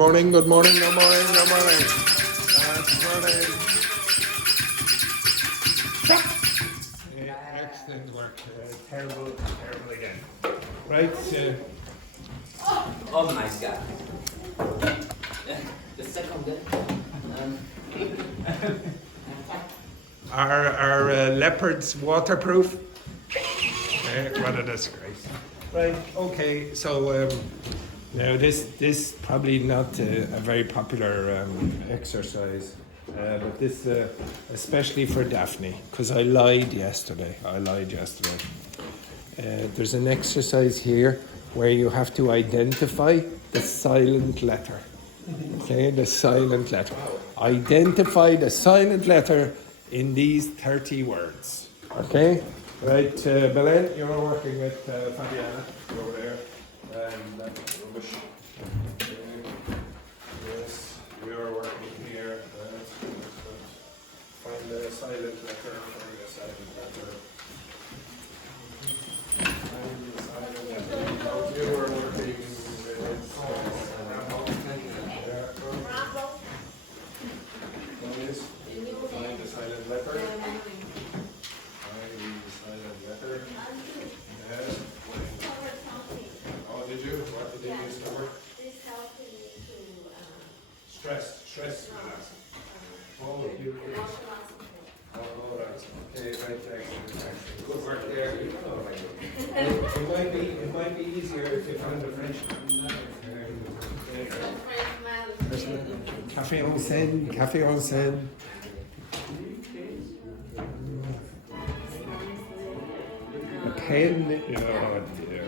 morning, good morning, good morning, good morning. Good morning. Excellent work. Terrible, terrible again. Right. Oh my god. The second day. Are leopards waterproof? What a disgrace. Right, okay, so now this probably not a very popular exercise, but this especially for Daphne, because I lied yesterday. There's an exercise here where you have to identify the silent letter. Okay, the silent letter. Identify the silent letter in these 30 words. Okay? Right, Belen, you're working with Fabiana over there. That's rubbish. Yes, you're working here. Find the silent letter. Find the silent letter. Find the silent letter. You are working with find the silent letter. Yes. Oh, did you? What did you discover? This helps me to Stress. Oh, you. Oh, right. Okay, right. Excellent. Good work there. It might be easier if you found a Frenchman. Café en scène. A pen. Oh dear.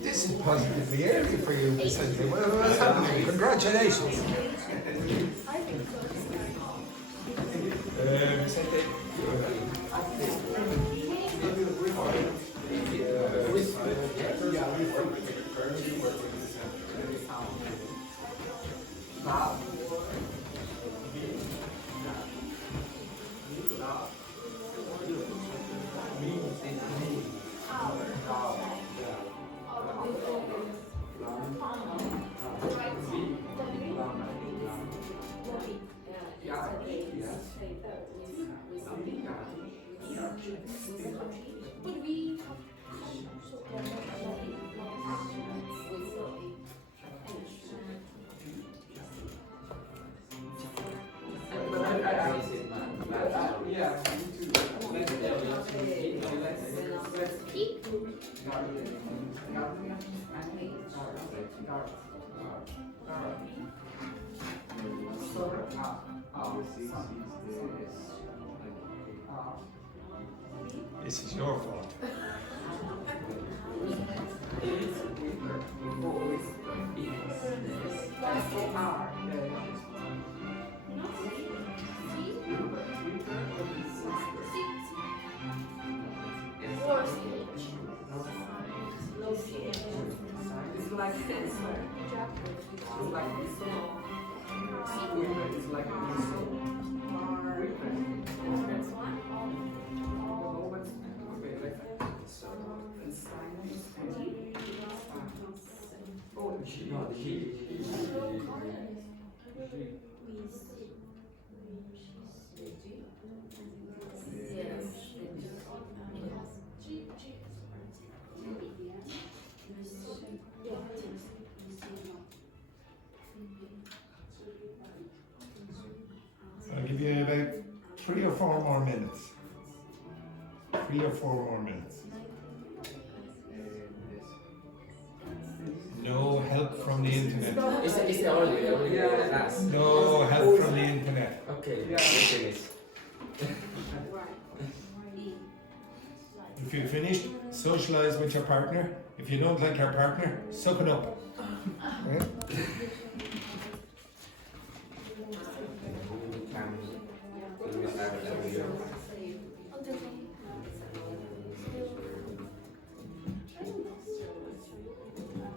This is positively early for you, Vicente. What's happening? Congratulations. Vicente. This is your fault. It's like this. It's like this. It's like this. I'll give you about 3 or 4 more minutes. 3 or 4 more minutes. No help from the internet. It's already class. No help from the internet. Okay, Yeah. finish. If you're finished, socialize with your partner. If you don't like your partner, suck it up. Yeah?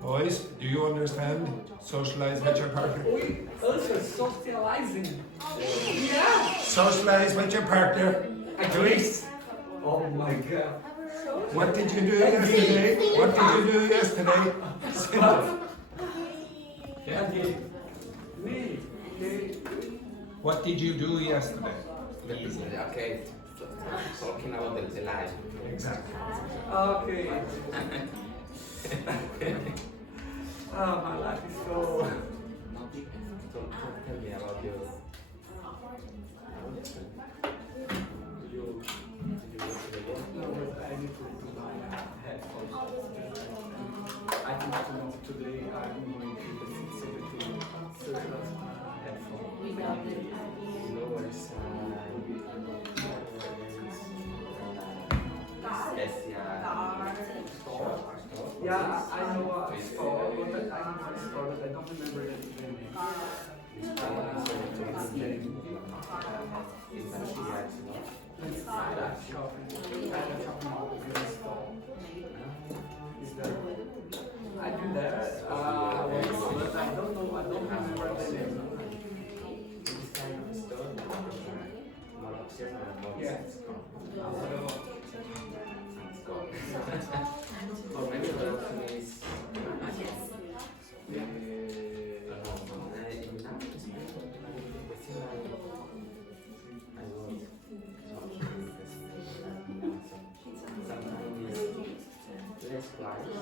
Boys, do you understand? Socialize with your partner. We also socializing. Yeah. Socialize with your partner. Please. Oh my god. What did you do yesterday? What did you do yesterday? What did you do yesterday? Okay, talking about the life. Exactly. Okay. Oh, my life is so. Tell me about your. Did you go to the work? No, I need to put my headphones. I think today I'm going to the city to search my headphones. Lower side. Yeah, I know a store, but I know a store, but I don't remember the name. It's the let's find that shopping. That shopping mall is a store. Is there? I've been there, once, but I don't know, I don't remember the name. This kind of store, more options and more Yeah. it's gone. Or maybe the option is less price,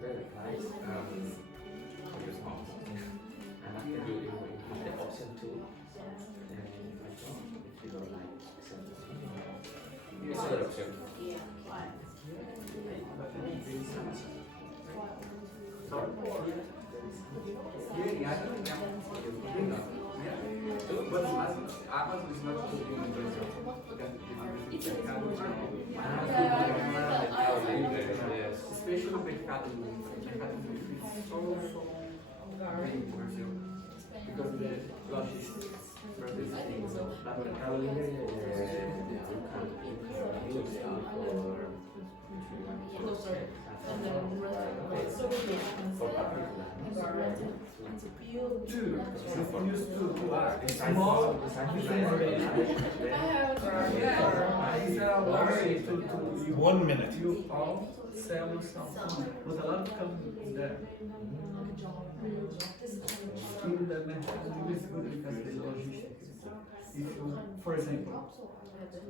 better price, for your small. And after you have the option to if you don't like something, it's another option. But Amazon is not too big in Brazil. Especially Mercado Livre. Mercado Livre is so big in Brazil. Because the logistics. Brazil is big, so that Mercado Livre two. Used to small yeah, it's a way to 1 minute. you all sell something, but a lot comes there. In the Mercado is good because the logistics. If you, for example,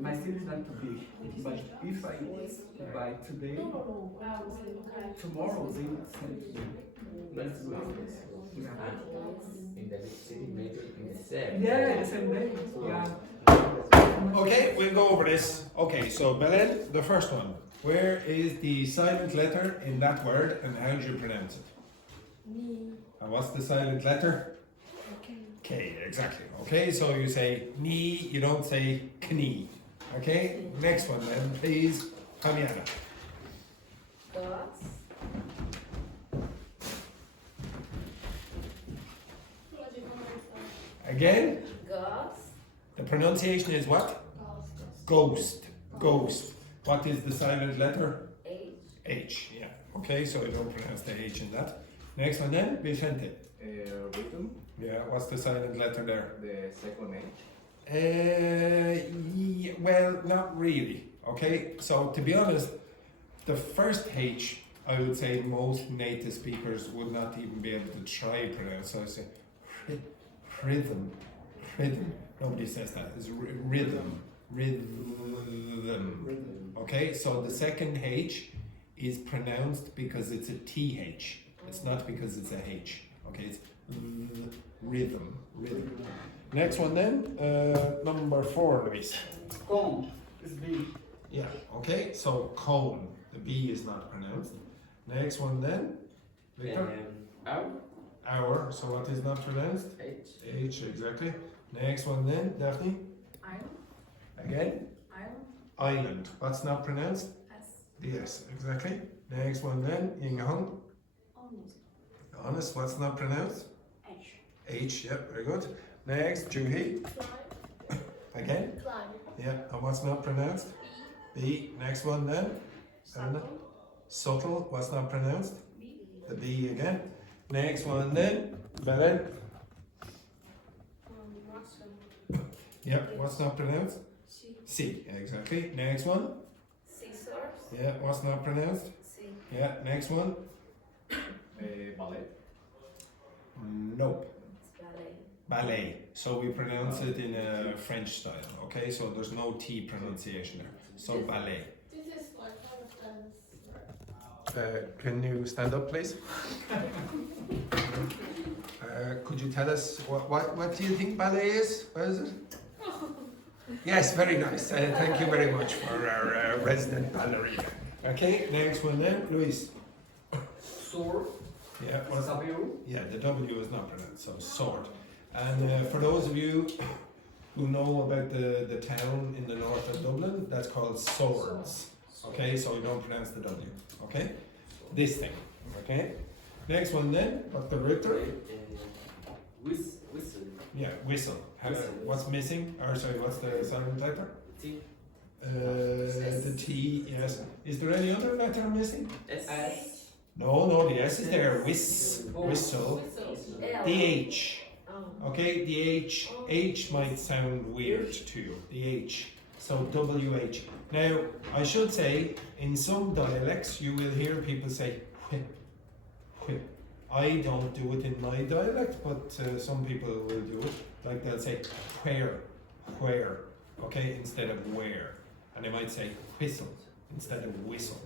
my city is not too big, but if I buy today, tomorrow they send to me. That's good. In the city, maybe in the same. Yeah, the same day. Yeah. Okay, we'll go over this. Okay, so Belen, the first one. Where is the silent letter in that word and how do you pronounce it? Ni. And what's the silent letter? Okay. K, exactly. Okay, so you say knee, you don't say knee. Okay, next one then, please, Pamiana. Gus. Again, Gus. the pronunciation is what? Ghost. Ghost. What is the silent letter? H. H, yeah. Okay, so you don't pronounce the H in that. Next one then, Vicente. Rhythm, Yeah, what's the silent letter there? the second H. Well, not really. Okay, so to be honest, the first H, I would say most native speakers would not even be able to try pronounce. So I say rhythm, rhythm. Nobody says that. It's rhythm, rhythm. Okay, so the second H is pronounced because it's a TH. It's not because it's a H. Okay, it's rhythm, rhythm. Next one then, number 4, Luis. Cone is B. Yeah, okay, so cone. The B is not pronounced. Next one then, Victor. Hour, so what is not pronounced? H. H, exactly. Next one then, Daphne. Island. Again, Island. island. What's not pronounced? S. The S, exactly. Next one then, Ying Hong. Honest. Honest, what's not pronounced? H. H, yeah, very good. Next, Juhi. Clyde. Again, Clyde. yeah, and what's not pronounced? B. Next one then, Anna. Subtle, what's not pronounced? B. The B again. Next one then, Belen. Russell. Yep, what's not pronounced? C. C, exactly. Next one. Scissors. Yeah, what's not pronounced? C. Yeah, next one. Ballet. Nope. It's ballet. Ballet. So we pronounce it in a French style, okay? So there's no T pronunciation there. So ballet. This is like kind of dance. Can you stand up, please? Could you tell us what do you think ballet is? What is it? Yes, very nice. Thank you very much for our resident ballerina. Okay, next one then, Luis. Sword. Yeah, what's that? W. Yeah, the W is not pronounced, so sword. And for those of you who know about the town in the north of Dublin, that's called Swords. Okay, so you don't pronounce the W. Okay, this thing. Okay, next one then. What's the Richter? Whistle. Yeah, whistle. Whistle. What's missing? Or sorry, what's the silent letter? T. The T. Yes. Is there any other letter missing? S. No, the S is there. Whistle. L. The H. Oh. Okay, the H might sound weird to you, the H. So WH. Now, I should say, in some dialects, you will hear people say whip, whip. I don't do it in my dialect, but some people will do it. Like they'll say where, okay, instead of where. And they might say whistle instead of whistle.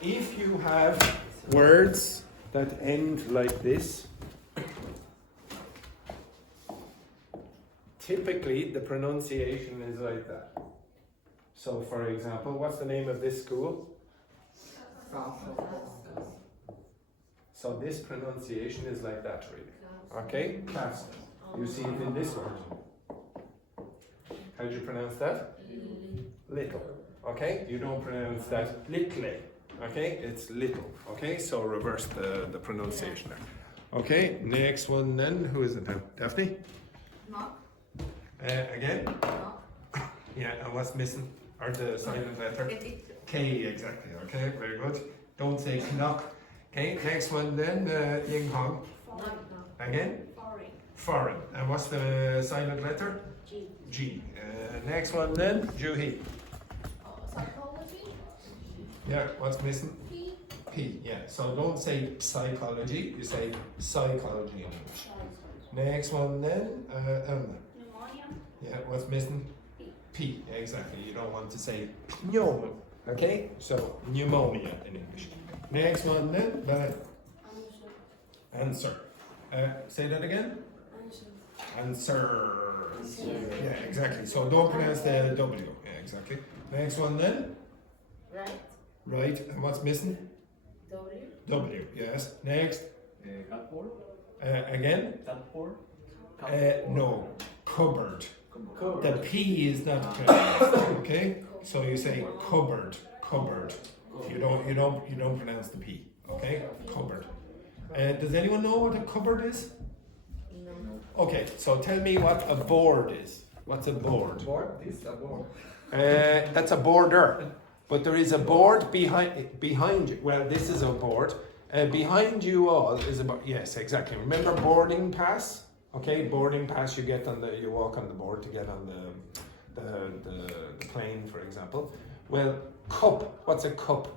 If you have words that end like this, typically the pronunciation is like that. So for example, what's the name of this school? So this pronunciation is like that really. Okay? Castle. You see it in this word. How do you pronounce that? Little. Okay? You don't pronounce that little. Okay? It's little. Okay? So reverse the pronunciation there. Okay, next one then. Who is it now? Daphne? Knock. Again? Knock. Yeah, and what's missing? Or the silent letter? Get it. K, exactly. Okay, very good. Don't say knock. Okay, next one then, Ying Hong. Foreign. Again? Foreign. Foreign. And what's the silent letter? G. G. Next one then, Juhi. Psychology. Yeah, what's missing? P. P, yeah. So don't say psychology, you say psychology in English. Next one then, Elna. Pneumonia. Yeah, what's missing? P. P, yeah, exactly. You don't want to say pneumonia. Okay? So pneumonia in English. Next one then, answer. Say that again? Answer. Yeah, exactly. So don't pronounce the W. Yeah, exactly. Next one then, Right? Right, and what's missing? W. W, yes. Next. Cupboard. Again? Cupboard. No, cupboard. Cupboard. The P is not pronounced, okay? So you say cupboard, cupboard. You don't pronounce the P, okay? Cupboard. Does anyone know what a cupboard is? No. Okay, so tell me what a board is. What's a board? Board. This is a board. That's a border. But there is a board behind you. Well, this is a board. Behind you all is a board. Yes, exactly. Remember boarding pass? Okay, boarding pass you get you walk on the board to get on the plane, for example. Well, cup. What's a cup?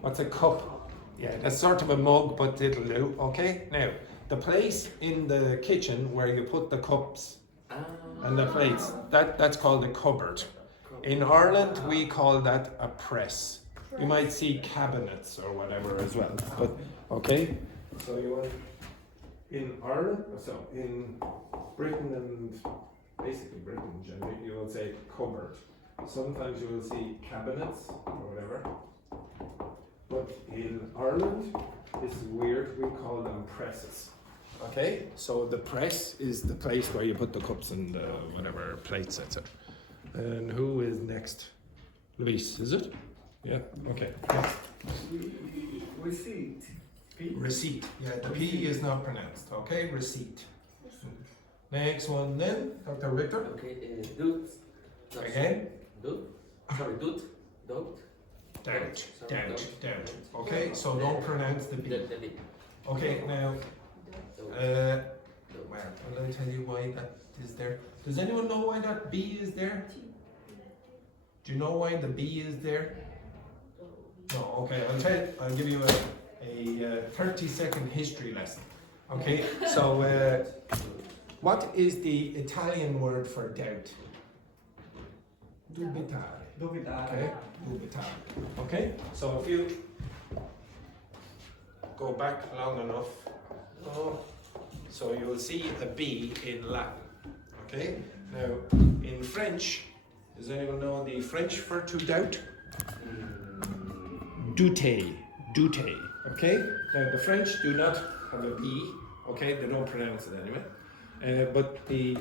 What's a cup? Yeah, that's sort of a mug, but it'll do. Okay. Now, the place in the kitchen where you put the cups and the plates, that's called a cupboard. In Ireland, we call that a press. You might see cabinets or whatever as well. But okay. So you want in Ireland, so in Britain and basically Britain generally, you will say cupboard. Sometimes you will see cabinets or whatever. But in Ireland, this is weird, we call them presses. Okay, so the press is the place where you put the cups and whatever plates, etc. And who is next? Luis, is it? Yeah, okay. We see it. P. Receipt. Yeah, the P is not pronounced. Okay, receipt. Next one then, Dr. Victor. Okay, dude. Again. Dude. Sorry, dude. Don't. Doubt. Okay, so don't pronounce the B. The B. Okay, now, well, will I tell you why that is there? Does anyone know why that B is there? Do you know why the B is there? No, okay, I'll give you a 30-second history lesson. Okay, so what is the Italian word for doubt? Dubitare. Okay, dubitare. Okay, so if you go back long enough, so you'll see a B in Latin. Okay, now in French, does anyone know the French for to doubt? Douter. Okay, now the French do not have a B. Okay, they don't pronounce it anyway. But the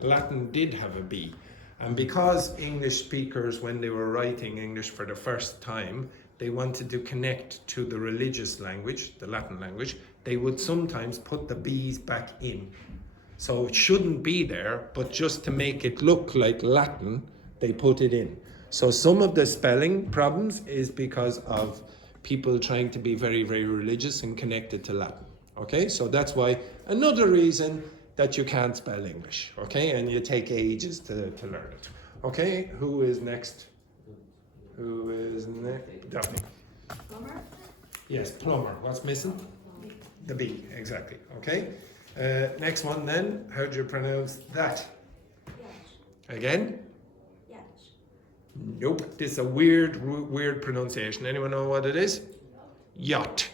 Latin did have a B. And because English speakers, when they were writing English for the first time, they wanted to connect to the religious language, the Latin language, they would sometimes put the B's back in. So it shouldn't be there, but just to make it look like Latin, they put it in. So some of the spelling problems is because of people trying to be very, very religious and connected to Latin. Okay, so that's why another reason that you can't spell English, okay? And you take ages to learn it. Okay, who is next? Who is next? Dogme. Plumber? Yes, plumber. What's missing? The B, exactly. Okay. Next one then. How do you pronounce that? Yacht. Again? Yacht. Nope. This is a weird pronunciation. Anyone know what it is? Yacht.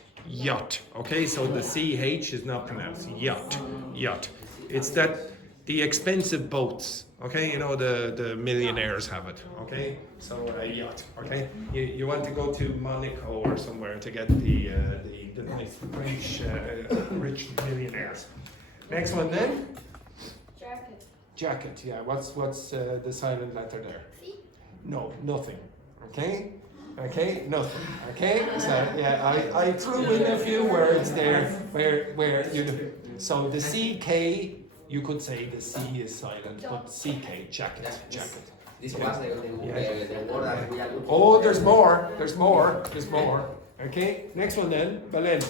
Okay, so the CH is not pronounced. Yacht. It's that the expensive boats. Okay, you know the millionaires have it. Okay, so a yacht. Okay, you want to go to Monaco or somewhere to get the nice French rich millionaires. Next one then. Jacket. Yeah. What's the silent letter there? C. No, nothing. Okay, nothing. Okay, so yeah, I threw in a few words there where you know. So the CK, you could say the C is silent, but CK, jacket. This was the word that we are looking Oh, for. there's more. Okay, next one then, Belen.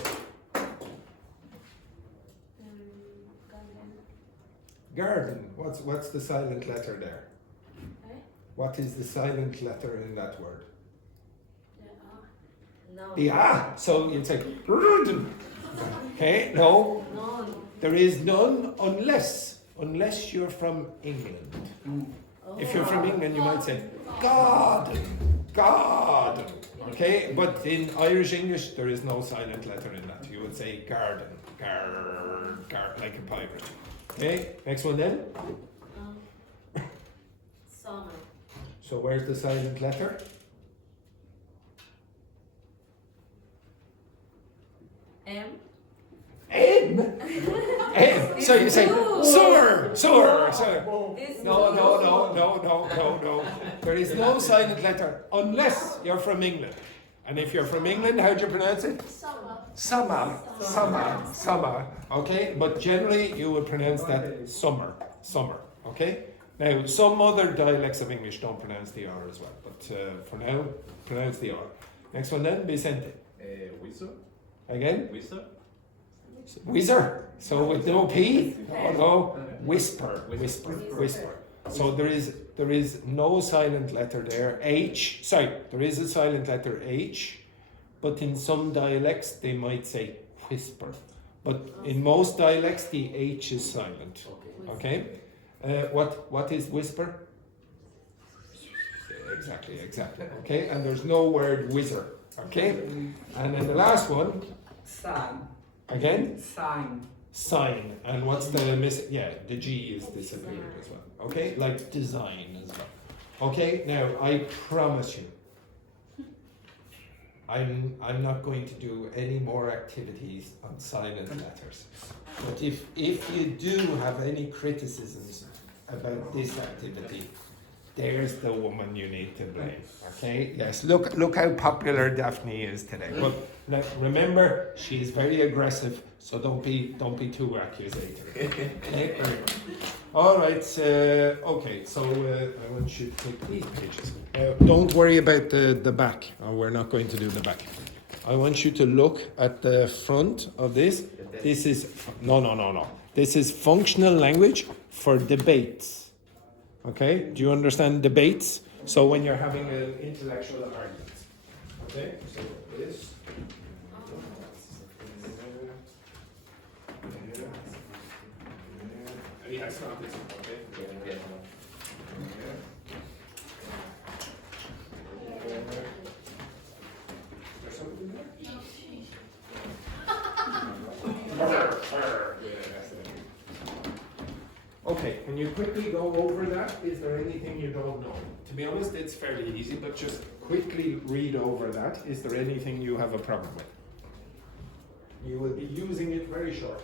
Garden. What's the silent letter there? What is the silent letter in that word? No. The ah. So you'd say garden. Okay, no. No. There is none unless you're from England. If you're from England, you might say garden. Okay, but in Irish English, there is no silent letter in that. You would say garden, like a pirate. Okay, next one then. Summer. So where's the silent letter? M. M? M. So you say, summer. This No. There is no silent letter unless you're from England. And if you're from England, how do you pronounce it? Summer. Okay? But generally, you would pronounce that summer. Okay? Now, some other dialects of English don't pronounce the R as well. But for now, pronounce the R. Next one then, Vicente. Whistle. Again? Whistle. Whizzer. So with no P? No. Whisper. So there is no silent letter there. H. Sorry, there is a silent letter H, but in some dialects they might say whisper. But in most dialects the H is silent. Okay? What is whisper? Exactly. Okay? And there's no word whizzer. Okay? And then the last one, Sign. again? Sign. And what's the miss? Yeah, the G is disappeared as well. Okay, like design as well. Okay, now I promise you, I'm not going to do any more activities on silent letters. But if you do have any criticisms about this activity, there's the woman you need to blame. Okay? Yes. Look how popular Daphne is today. But now, remember, she's very aggressive, so don't be too accusatory. Okay? Very good. All right. Okay. So I want you to take these pages. Don't worry about the back. We're not going to do the back. I want you to look at the front of this. This is no. This is functional language for debates. Okay, do you understand debates? So when you're having an intellectual argument. Okay, so this. Yeah, it's not this one, okay? There's something there? Okay, can you quickly go over that? Is there anything you don't know? To be honest, it's fairly easy, but just quickly read over that. Is there anything you have a problem with? You will be using it very shortly.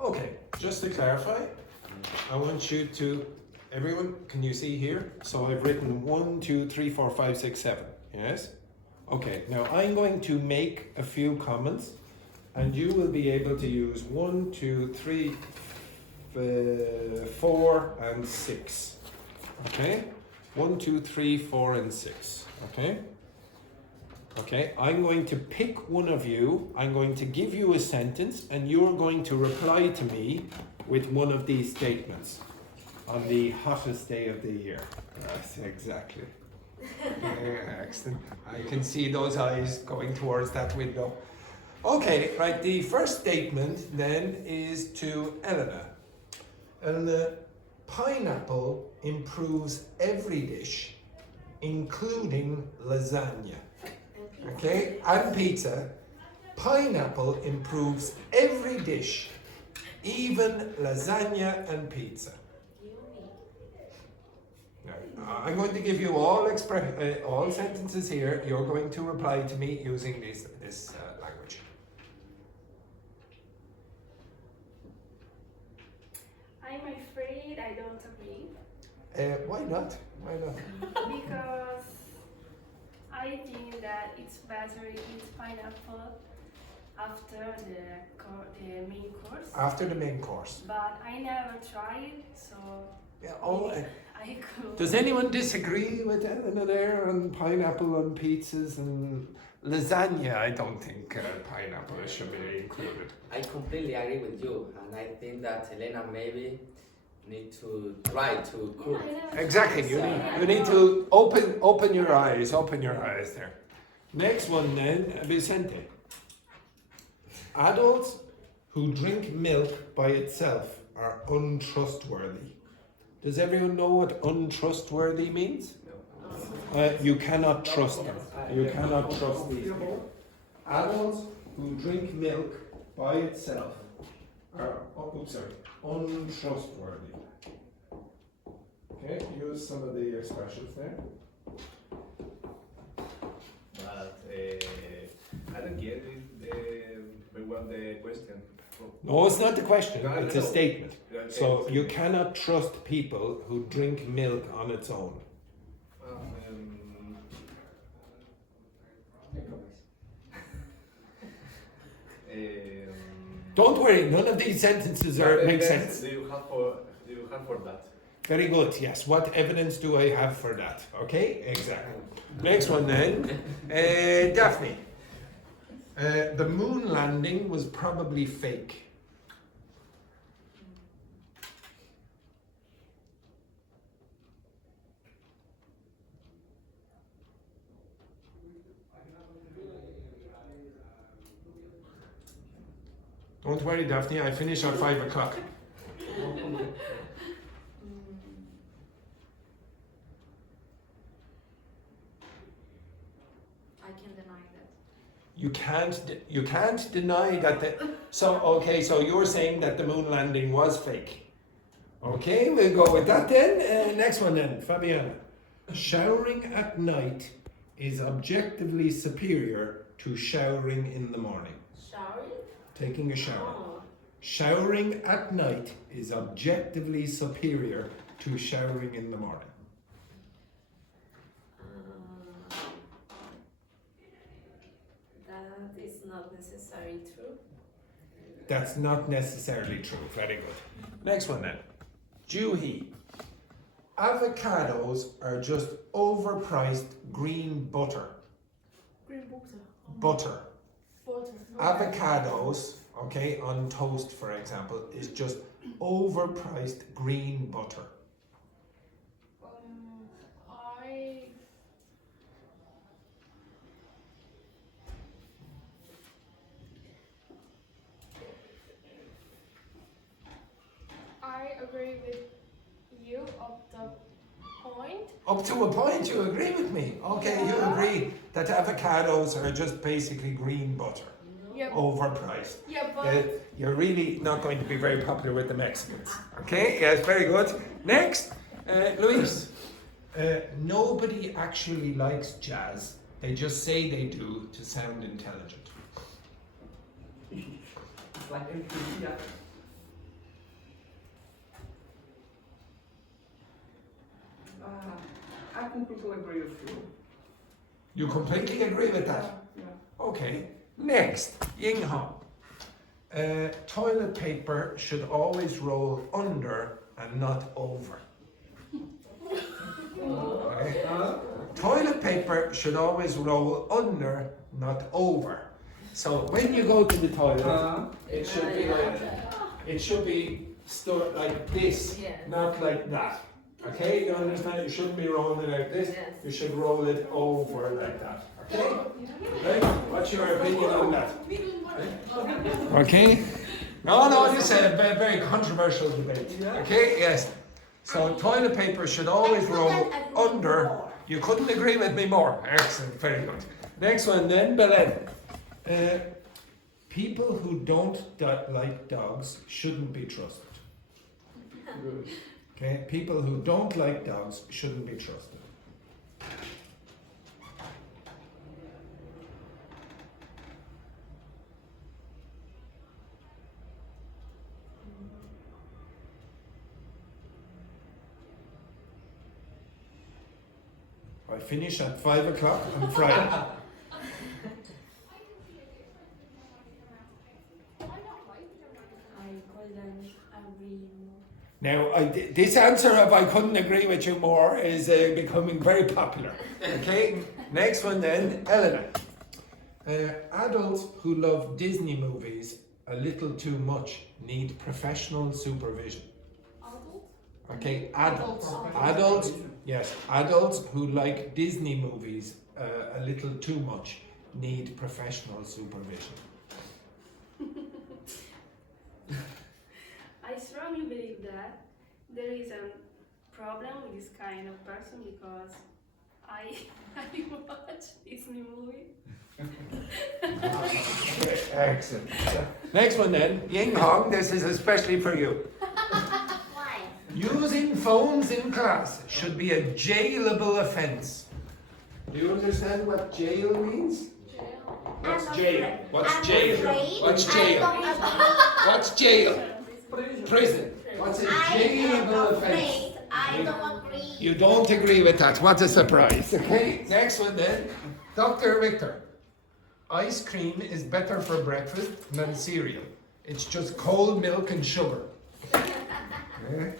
Okay, just to clarify, I want you to, everyone, can you see here? So I've written 1, 2, 3, 4, 5, 6, 7, yes? Okay, now I'm going to make a few comments and you will be able to use 1, 2, 3, 4 and 6, okay? 1, 2, 3, 4 and 6, okay? Okay, I'm going to pick one of you, I'm going to give you a sentence and you're going to reply to me with one of these statements on the hottest day of the year. Yes, exactly. Excellent. I can see those eyes going towards that window. Okay, right, the first statement then is to Elena. Elena, pineapple improves every dish, including lasagna. Okay, and pizza. Pineapple improves every dish, even lasagna and pizza. Now, I'm going to give you all sentences here. You're going to reply to me using this language. I'm afraid I don't agree. Why not? Why not? Because I think that that it's better if it's pineapple after the main course. After the main course. But I never tried, so Yeah. Oh, I could. does anyone disagree with Eleanor there on pineapple on pizzas and lasagna? I don't think pineapple should be included. I completely agree with you, and I think that Elena maybe need to try to cook. Exactly. You need to open your eyes. Open your eyes there. Next one then, Vicente. Adults who drink milk by itself are untrustworthy. Does everyone know what untrustworthy means? You cannot trust them. You cannot trust these people. Adults who drink milk by itself are untrustworthy. Okay, use some of the expressions there. But I don't get it. Very well the question. No, it's not the question, No, it's a no. statement. Okay. So you cannot trust people who drink milk on its own. Don't worry, none of these sentences make sense. Do you have for that? Very good, yes. What evidence do I have for that? Okay, exactly. Next one then. Daphne. The moon landing was probably fake. Don't worry, Daphne, I finish at 5 o'clock. I can deny that. You can't deny that so you're saying that the moon landing was fake. Okay, we'll go with that then. Next one then, Fabiana. Showering at night is objectively superior to showering in the morning. Showering? Taking a shower. Oh. Showering at night is objectively superior to showering in the morning. That is not necessarily true. That's not necessarily true. Very good. Next one then. Juhi. Avocados are just overpriced green butter. Green butter. Butter. Butter. Avocados, okay, on toast for example, is just overpriced green butter. I agree with you up the point. Up to a point, you agree with me. Okay, you agree that avocados are just basically green butter. Yeah. Overpriced. Yeah, but You're really not going to be very popular with the Mexicans. Okay, yes, very good. Next, Luis. Nobody actually likes jazz. They just say they do to sound intelligent. It's like MTV. I completely agree with you. You completely agree with that? Yeah. Okay. Next, Ying Hong. Toilet paper should always roll under and not over. Okay. Toilet paper should always roll under, not over. So when you go to the toilet, it should be stood like this, Yes. not like that. Okay, you understand? You shouldn't be rolling it like this. Yes. You should roll it over like that. Okay? Right? What's your opinion on that? Okay? No, this is a very controversial debate. Okay? Yes. So toilet paper should always roll under. You couldn't agree with me more. Excellent. Very good. Next one then, Belen. People who don't like dogs shouldn't be trusted. Okay? People who don't like dogs shouldn't be trusted. I finish at 5 o'clock on Friday. Now, this answer of I couldn't agree with you more is becoming very popular. Okay, next one then, Eleanor. Adults who love Disney movies a little too much need professional supervision. Okay, adults, yes, adults who like Disney movies a little too much need professional supervision. I strongly believe that there is a problem with this kind of person because I watch Disney movie. Excellent. Next one then, Ying Hong, this is especially for you. Why? Using phones in class should be a jailable offence. Do you understand what jail means? What's jail? What's jail? What's jail? What's jail? Prison. What's a jailable offence? I don't agree. You don't agree with that. What a surprise. Okay, next one then. Dr. Victor. Ice cream is better for breakfast than cereal. It's just cold milk and sugar. Yeah.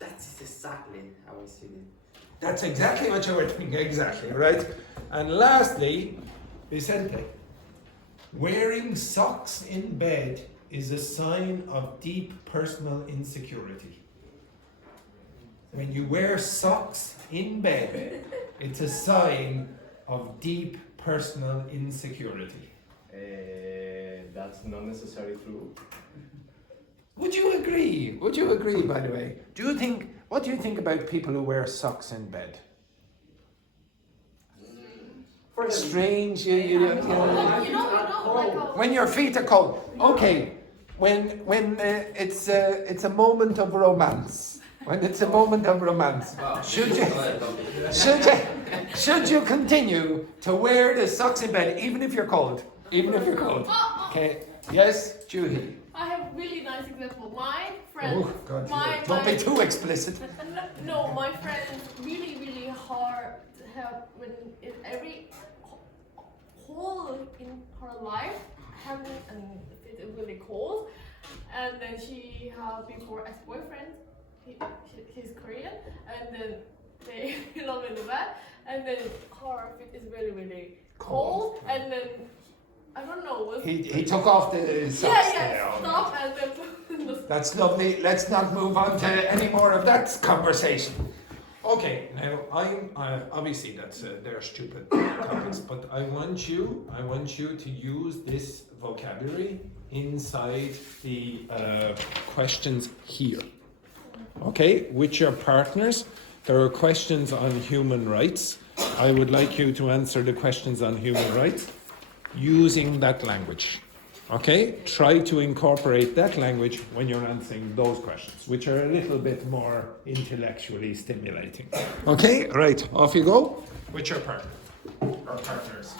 That's exactly how I see it. That's exactly what you were thinking, exactly, right? And lastly, Vicente. Wearing socks in bed is a sign of deep personal insecurity. When you wear socks in bed, it's a sign of deep personal insecurity. That's not necessarily true. Would you agree? Would you agree, by the way? What do you think about people who wear socks in bed? Strange, you know, when your feet are cold. Okay, when it's a moment of romance. When it's a moment of romance, should you continue to wear the socks in bed even if you're cold? Even if you're cold. Okay. Yes, Julie. I have a really nice example. My friend. Oh God! Don't be too explicit. No, my friend really, really hard to have when every hole in her life having it really cold, and then she had before ex-boyfriend. He's Korean, and then they love in the bed, and then her feet is really, really cold, and then I don't know. He took off the socks. Yeah, stop, and then. That's lovely. Let's not move on to any more of that conversation. Okay, now I obviously they're stupid topics, but I want you to use this vocabulary inside the questions here. Okay, with your partners, there are questions on human rights. I would like you to answer the questions on human rights using that language. Okay, try to incorporate that language when you're answering those questions, which are a little bit more intellectually stimulating. Okay, right, off you go with your partner or partners.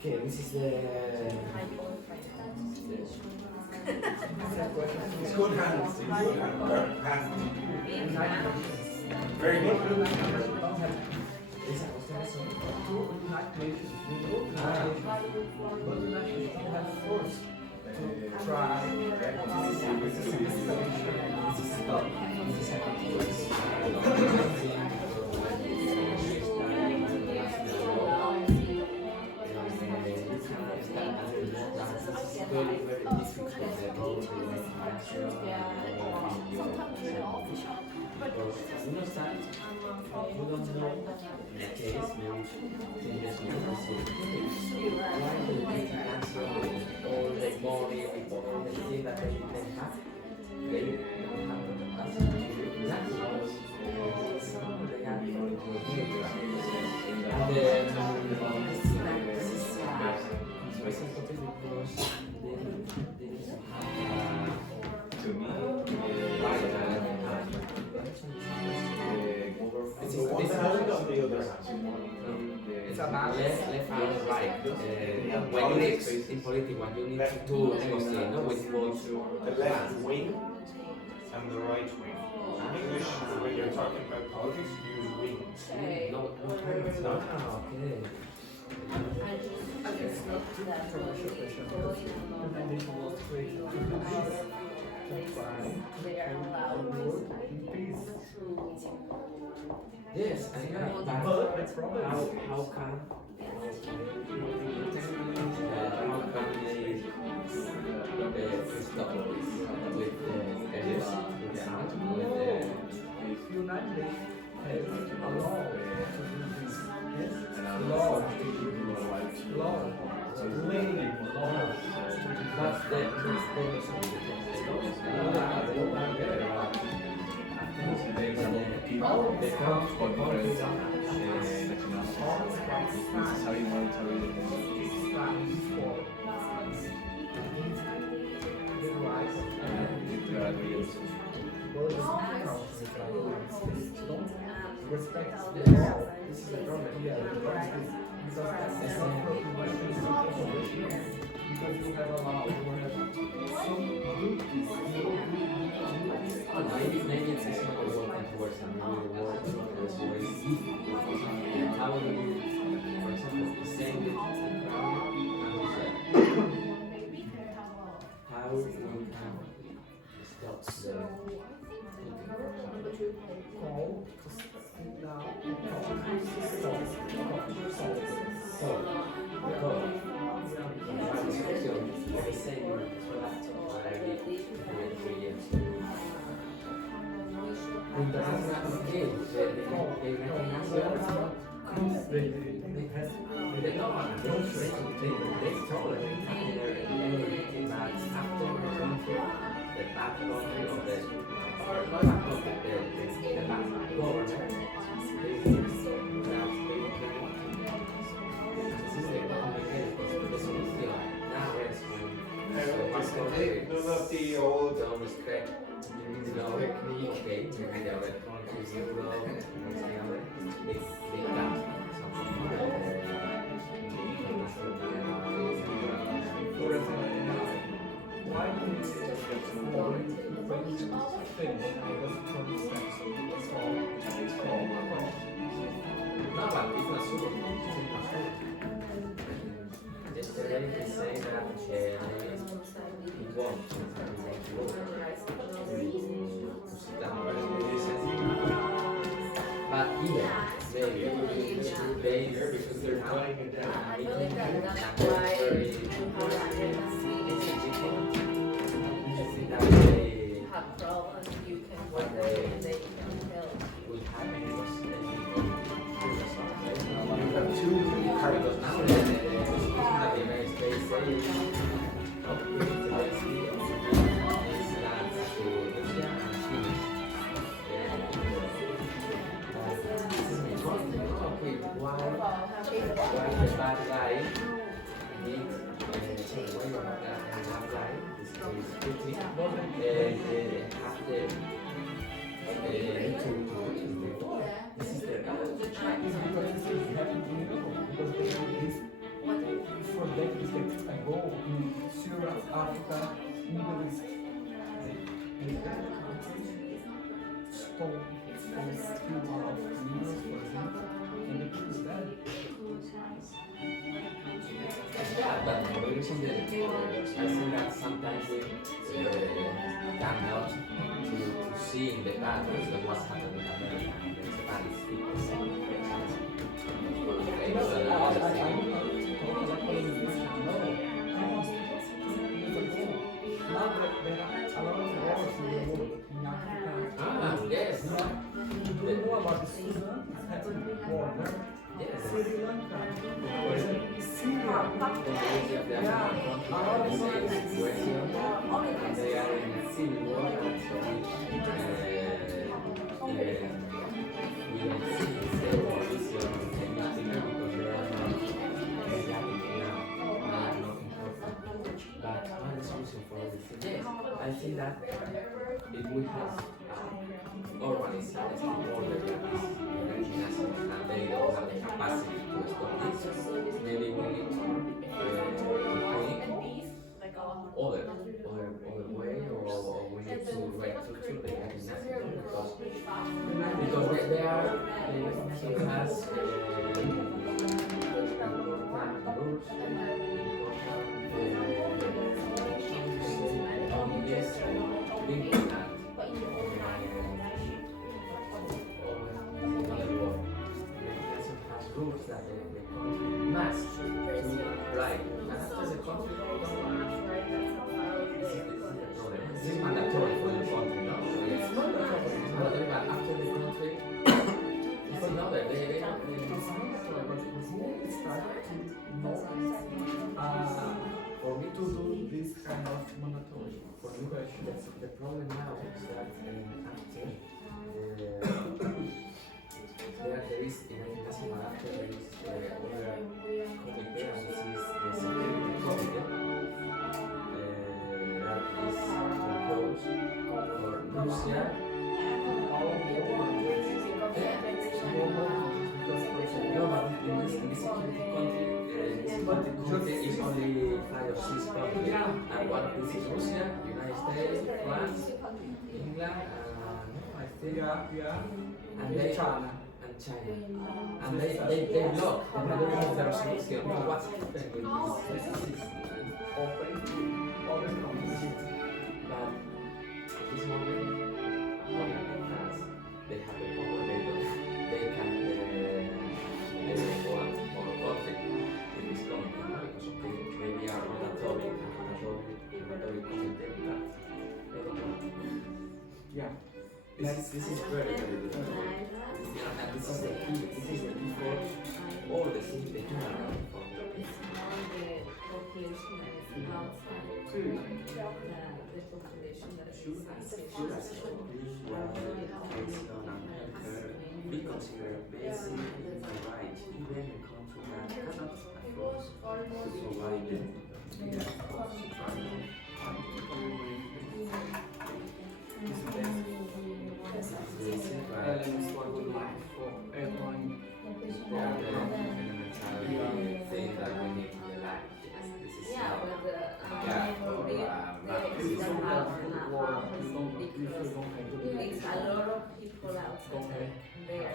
Okay, this is the. It's good hands. Very good. very difficult. The role of the international sometimes in the office shop. But because you know that you don't know in a case maybe 10 years later, so why do they cancel all the money with all the things that they have? They don't have the capacity to do that because they have and then it's very important because they have To me, it's on one hand, on the other hand. it's about left and right. When you need in politics, when you need to negotiate, no, with both The left wing and the right wing. In English, when you're talking about politics, you use wings. no, okay. Yes, I know. But how can they stop with the edges, with the art, with the United allow to do this. Yes? Law. that's the They come for different necessary monetary Respect the law. This is the problem here. Because that's the situation. Because you have a law, you have some duties. maybe it's not a working towards them, maybe the work towards how do you, for example, the same with how we can stop the Call to sit down. None of the old don't respect technique, okay, maybe the electronic is euro, they got Why do you when you finish, I was from steps. It's called. no, but it's not super, yesterday they say that it won't but even they because they're cutting it down. I believe that's why They have problems, you can work and they can help you. will happen because you have two because nowadays the United States say is that to Russia and China. Okay, why the bad guy need why you have that bad guy is pretty have the this is their For decades ago in Syria, Africa, Middle East, stole from few of minerals, for example, and the people is dead. yeah, but the reason that I think that sometimes they cannot to see in the past what's happened in America and the Spanish people. Okay, so now there are a lot of wars in the world, in Africa. Ah, yes. Do you know about the Sudan? It's happening war there. Yes. Sri Lanka, for example, Syria. Yeah, a lot of and they are in a civil war actually. We don't see the position in Mexico because they are not exactly now. They are not important. But one solution for everything. Yes, I think that if we have organized order that is international and they don't have the capacity to stop this, maybe we need to think other way or we need to restructure the organization because they also has important rules, rules that the country must write. And after the country this is mandatory for the country, no? It's mandatory, but after the country, it's another. They For me to do this kind of mandatory. For me, the problem now is that after there is in international after there is other committee, and this is the security committee that is composed for Russia. No, but in this security country, is only 5 or 6 countries, and one of these is Russia, United States, France, England, I think, and they China. And they block the resolution of what's happening with this Open competition. but at this moment, France, they have the power, they can go on conflict in this country because maybe are mandatory committee. Yeah. This is very good. And this is the key for all the things they do around for be considered basic human right, even in country that cannot afford to provide them. Elements for good life for everyone. Thing that we need in the life. Yes, this is Yeah, not. but Yeah, If you don't have good water, if you don't have good it's a lot of people outside there.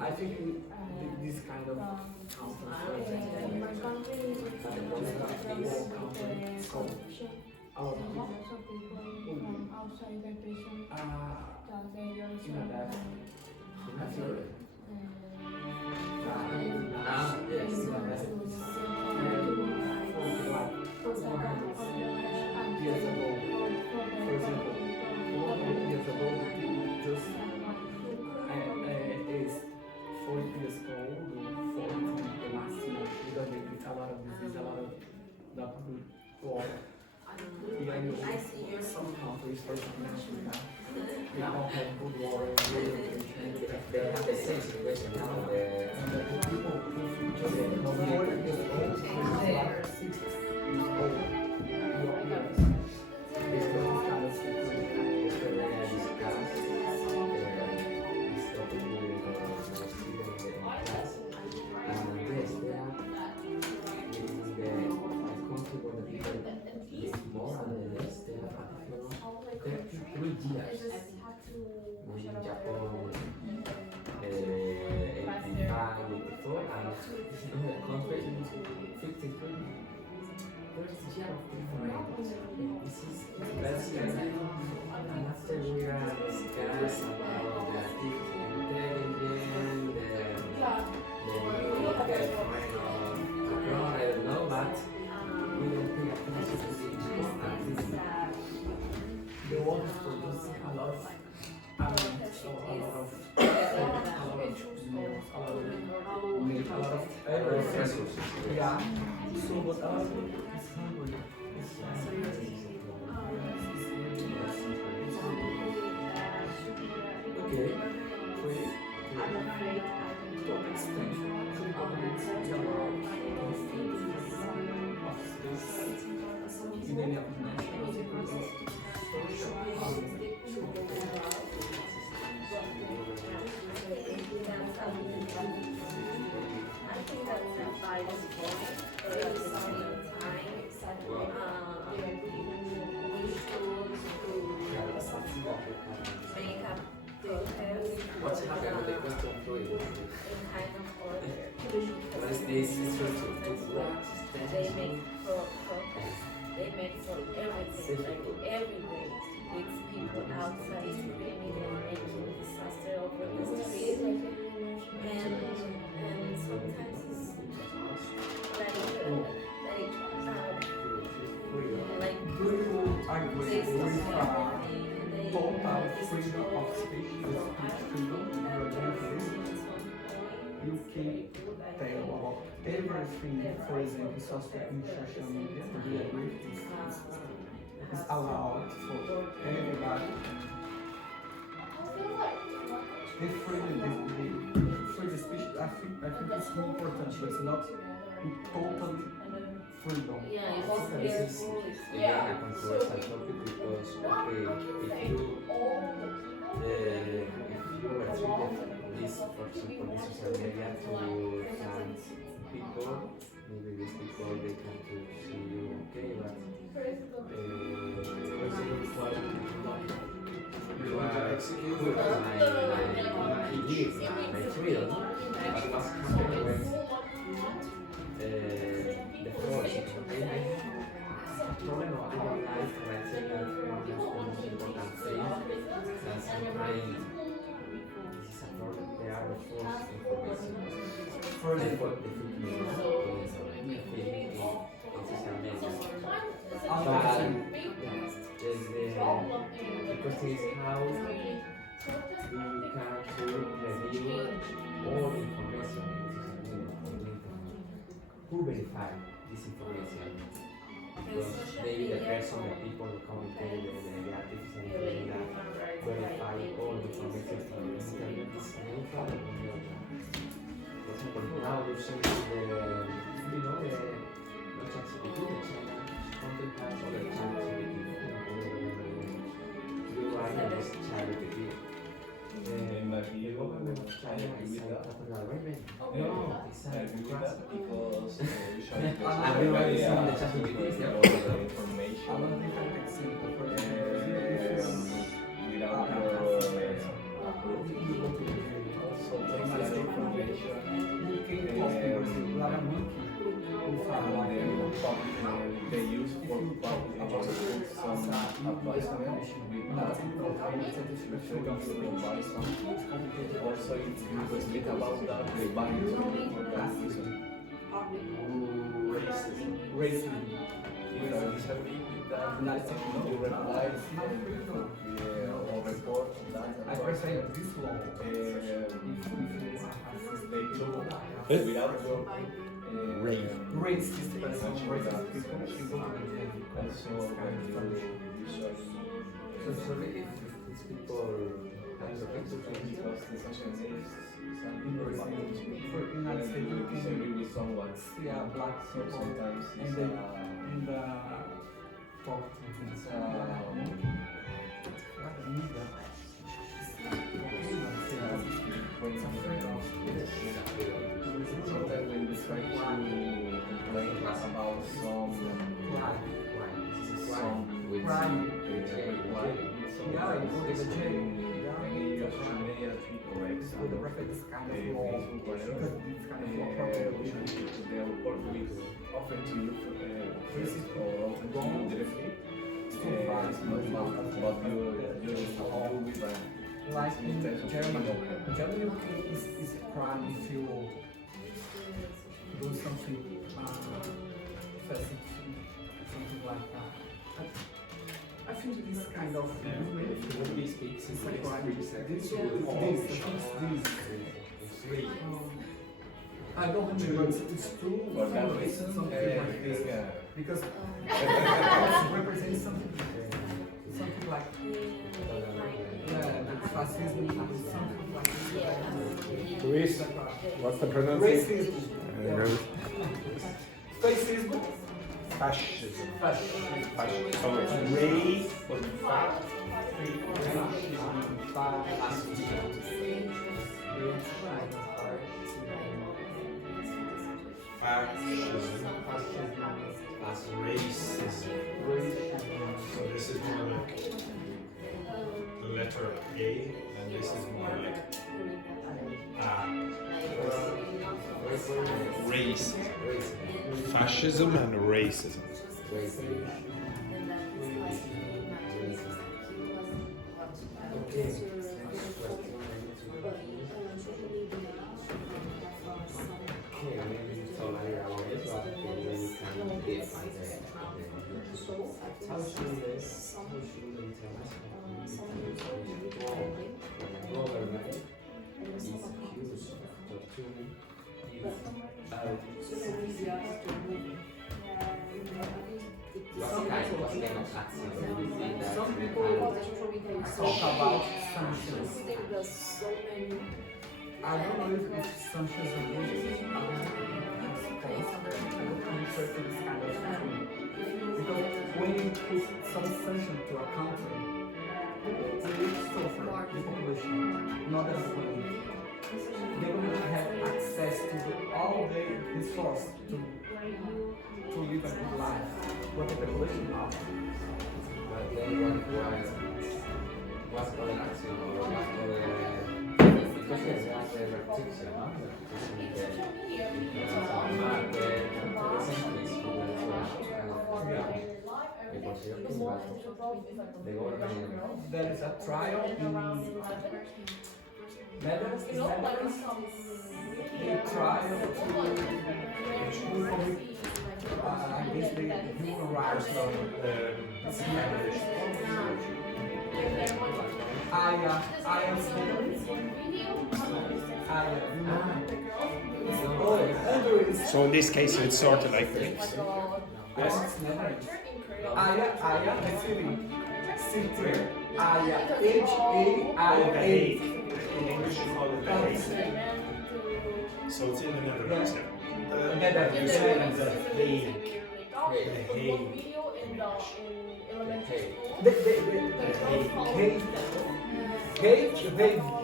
I think this kind of years ago, for example, 100 years ago, people just is 40 years old, 40 the maximum, because they eat a lot of disease, a lot of not good water. Here in some countries, for example, in Africa, they don't have good water, good nutrition. They have the same situation now. And the people who just 40 years old, they are 60 years old. Europeans. This kind of situation. And after we are discuss about the artificial intelligence, the new girlfriend of Macron, I don't know, but world is producing a lot of elements, so a lot of milk, a lot of everything. Yeah. So but a lot of people is hungry. Okay. I'm afraid I think that's by this point, but at the same time, we should make a protest What's happening with the question three? in kind of order. What is this? They make protests. They make for everything, like every day. It's people outside screaming and making disaster over the street. And sometimes it's like Do you agree with total freedom of speech, the speech freedom, you agree with this? You can tell about everything, for example, in social media, do you agree with this? It's allowed for everybody. The free speech, I think it's important, but it's not totally freedom. yeah, This is again a controversial topic because okay, if you attribute this, for example, the social media to some people, maybe these people they come to see you okay, but you are executed my belief, my freedom, but what's happening when the force is okay? Problem of our life, and I think that one of the most important things that's praying. This is a problem. They are the false information. First, They put the fake news in social media. But the question is how we can to review all information in social media. Who verify this information? Because maybe the person, the people, the committee, the artificial intelligence verify all the information from the internet is a new problem on the other. For example, now you're saying the ChatGPT, the China content has other ChatGPT. You write on this ChatGPT. The government of China is a capital revenue. No, it's a because usually everybody is on the ChatGPT. information a different example, for without your approval. you go to the Also, things like information you can post claramente they use for some advisement with regards to advisement. Also, if you speak about that, the values for that reason. Racism. If you disagree with that, you reply or report on that. I present this law. They do without your Race this person, racist people, she go to the head. also when you usually So sorry if these people have the right to change because the social media is an For United States, you disagree with someone. yeah, black So people, sometimes and it's they talk to it's sometimes when you try to complain about some social media treat correct. the reference kind of law, because this kind of law They will work with offer to you or offer to you directly. But you all with like in Germany. Germany is a crime if you do something offensive, something like that. I think this kind of movement When we speak, is like this. I don't remember, it's two For that or reason, something like this. Because it represents something like fascism, something like this. Luis, what's the pronunciation? Racism. Fascism. Fascism. Fascism. So it's race, but fascism as racism. So this is more like the letter A, and this is more like racism. Fascism and racism. Some people talk about sanctions. I don't know if sanctions are good. I don't interest in this kind of thing. Because when you put some sanction to a country, it will suffer the population, not the economy. They will not have access to all the resources to live a good life. But the population not. But then what's called an action or what's called because there's one restriction, no? There is a trial in Netherlands. They trial to against the human rights law. So in this case, it's sort of like this. Yes. Aya, receiving. City. Aya, H-A-I-A. In English, you call it the Hague. So it's in the Netherlands. Netherlands. The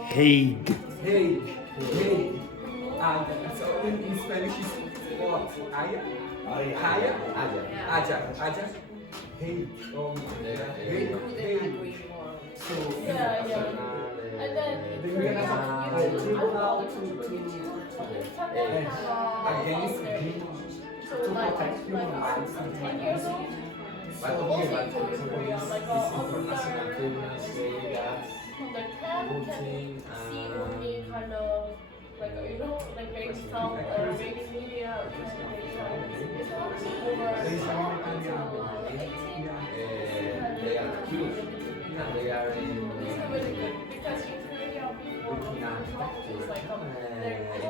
Hague. Hague. And so in Spanish is what? Aya? Aya? Aja. Hague. So And then we have a tribunal against him to protect human rights. But okay, but for example, this international tribunal say that Putin kind of like like maybe some maybe media they are accused and they are in really good because in Korea people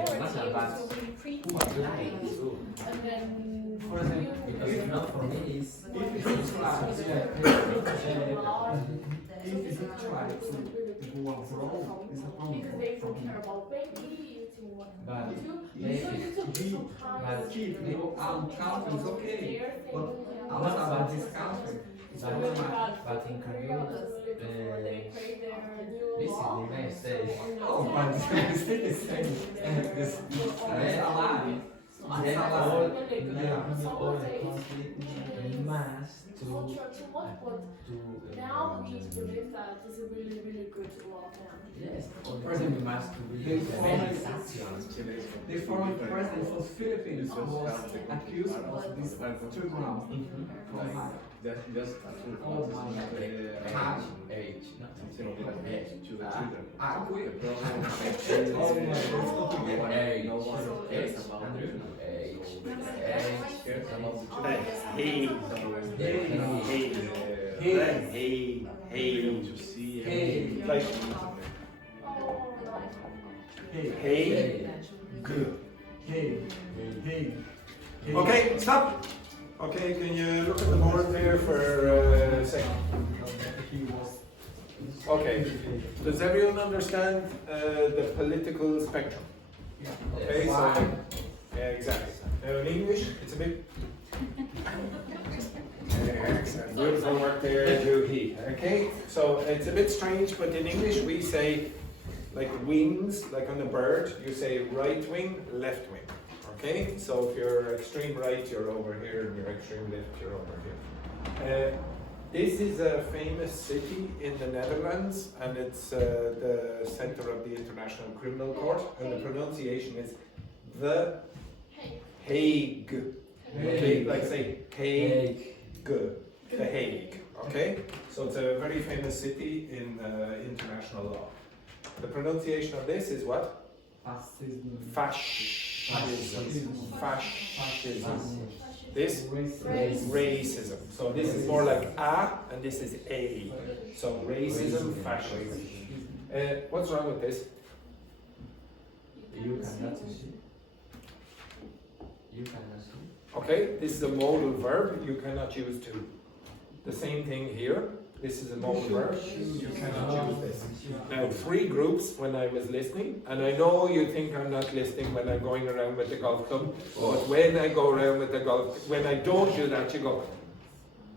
international, but who applies this rule? and then For example, Because not for me, it's if you try to go abroad, it's a problem because they for don't him. care about baby eating what But to do. maybe So you took some time but Keep your own country is okay, but what about this country? It's So not really mine. bad but in for Korea, Korea because they create their new this is law. the United States. Oh, but it's still the same. This is a lie. Then It's a all lie. the country must It's not sure too much, but to now we need to believe that it's a really, really good law now. yes, for example, must to be They many formed- sanctions. The former president of Philippines was accused of this tribunal. Just Oh my God. Age, not to the children. Hague. Hey. Hey. Hey. To see. Hey. Like, hey. Good. Hey. Hey. Okay, stop. Okay, can you look at the board there for a second? Okay, does everyone understand the political spectrum? Okay, so, yeah, exactly. Now in English, it's a bit... Excellent, beautiful work there, do he. Okay, so it's a bit strange, but in English we say, like wings, like on a bird, you say right wing, left wing. Okay, so if you're extreme right, you're over here, and you're extreme left, you're over here. This is a famous city in the Netherlands, and it's the center of the International Criminal Court, and the pronunciation is The Hague. Okay, like say Hague, The Hague. Okay, so it's a very famous city in international law. The pronunciation of this is what? Fascism. This racism. So this is more like A and this is A. So racism, fascism. What's wrong with this? You cannot see. You cannot see. Okay, this is a modal verb. You cannot use to. The same thing here. This is a modal verb. You cannot use this. Now, 3 groups when I was listening, and I know you think I'm not listening when I'm going around with the golf club, but when I go around with the golf, when I don't do that, you go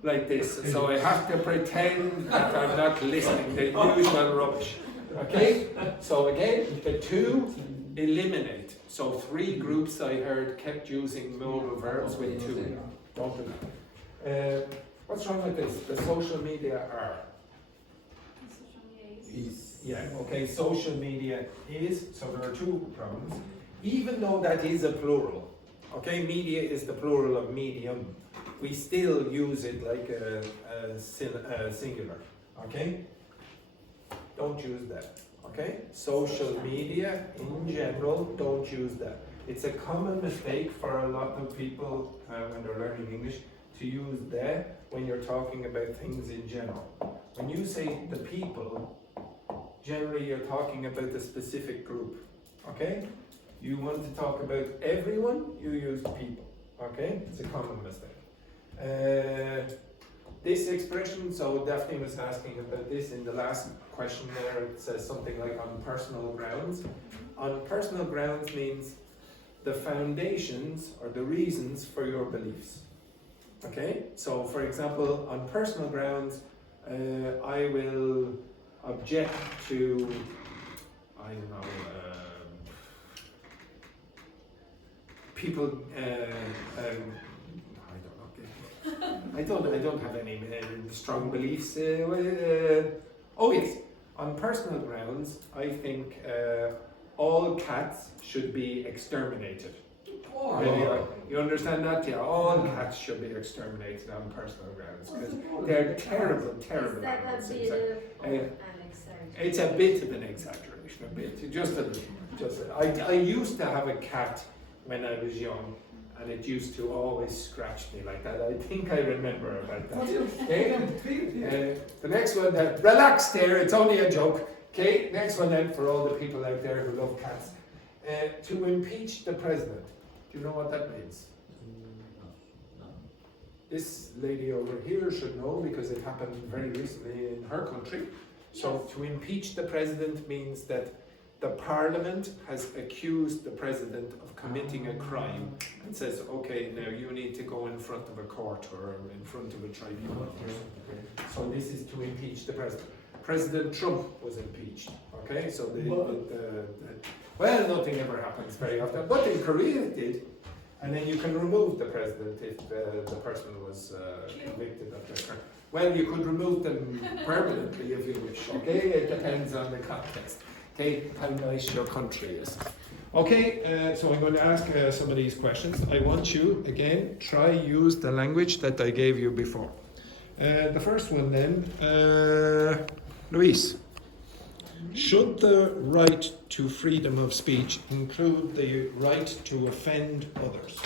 like this. So I have to pretend that I'm not listening, the usual rubbish. Okay? So again, the 2 eliminate. So 3 groups I heard kept using modal verbs with 2. Don't do that. What's wrong with this? The social media are? Yeah, okay, social media is, so there are 2 problems. Even though that is a plural, okay, media is the plural of medium, we still use it like a singular, okay? Don't use that, okay? Social media, in general, don't use that. It's a common mistake for a lot of people when they're learning English to use that when you're talking about things in general. When you say the people, generally you're talking about a specific group, okay? You want to talk about everyone, you use people, okay? It's a common mistake. This expression, so Daphne was asking about this in the last question there, it says something like on personal grounds. On personal grounds means the foundations or the reasons for your beliefs. Okay, so for example, on personal grounds, I will object to, I don't know, people, I don't have any strong beliefs. Oh yes, on personal grounds, I think all cats should be exterminated. You understand that? Yeah, all cats should be exterminated on personal grounds because they're terrible, terrible animals. It's a bit of an exaggeration, a bit, just a little. I used to have a cat when I was young, and it used to always scratch me like that. I think I remember about that. Okay? The next one, relax there, it's only a joke. Okay, next one then for all the people out there who love cats. To impeach the president. Do you know what that means? No. This lady over here should know because it happened very recently in her country. So to impeach the president means that the parliament has accused the president of committing a crime and says, okay, now you need to go in front of a court or in front of a tribunal. So this is to impeach the president. President Trump was impeached. Okay, so well, nothing ever happens very often, but in Korea it did. And then you can remove the president if the person was convicted of the crime. Well, you could remove them permanently if you wish, okay? It depends on the context, okay? How nice your country is. Okay, so I'm going to ask some of these questions. I want you, again, try use the language that I gave you before. The first one then, Luis. Should the right to freedom of speech include the right to offend others?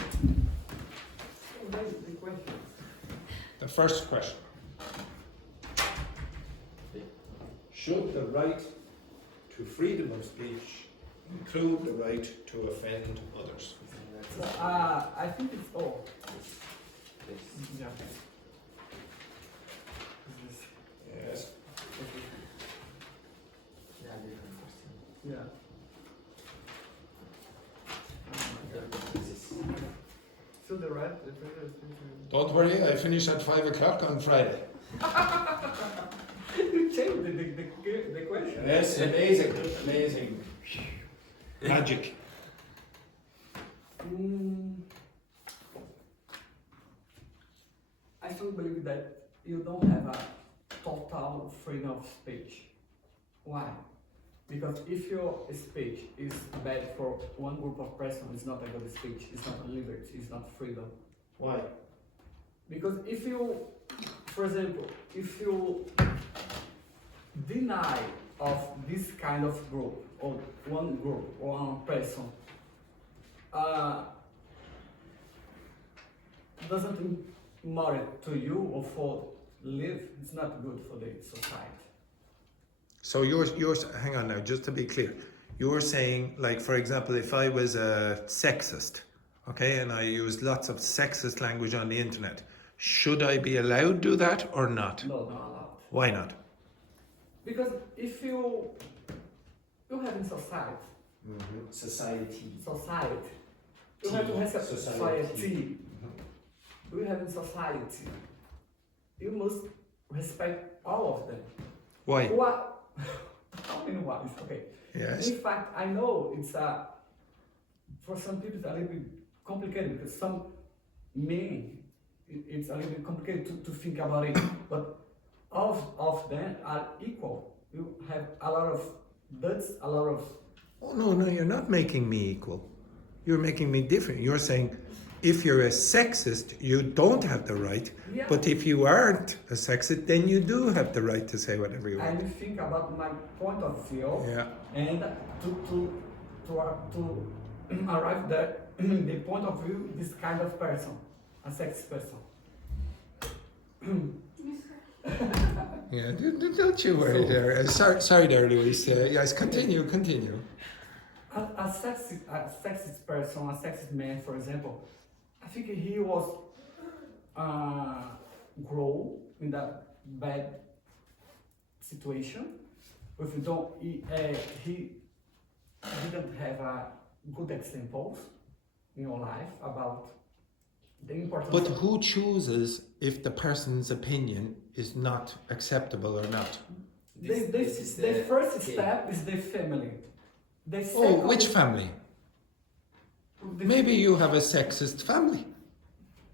The first question. Should the right to freedom of speech include the right to offend others? So, I think it's all. Yeah. Yes. Yeah, different question. Yeah. So the right. Don't worry, I finish at 5 o'clock on Friday. You changed the question. Yes, amazing, amazing. Magic. I still believe that you don't have a total freedom of speech. Why? Because if your speech is bad for one group of persons, it's not a good speech, it's not a liberty, it's not freedom. Why? Because if you, for example, if you deny of this kind of group, or one group, or one person, doesn't matter to you or for live, it's not good for the society. So yours, hang on now, just to be clear. You're saying, like, for example, if I was a sexist, okay, and I used lots of sexist language on the internet, should I be allowed to do that or not? No, not allowed. Why not? Because if you have in society, Society. you have to have Society. society. We have in society, you must respect all of them. Why? What? How many whys? Okay. Yes. In fact, I know it's for some people it's a little bit complicated because some men it's a little bit complicated to think about it, but all of them are equal. You have a lot of duds, a lot of. Oh, no, you're not making me equal. You're making me different. You're saying if you're a sexist, you don't have the right. Yeah. But if you aren't a sexist, then you do have the right to say whatever you I want. will think about my point of view Yeah. and to arrive there the point of view this kind of person, a sex person. Yeah, don't you worry there. Sorry there, Luis. Yes, continue. A sexist person, a sexist man, for example, I think he was grow in that bad situation. If you don't, he didn't have good examples in your life about the importance. But who chooses if the person's opinion is not acceptable or not? The first step is the family. The Oh, second which is- family? Maybe you have a sexist family.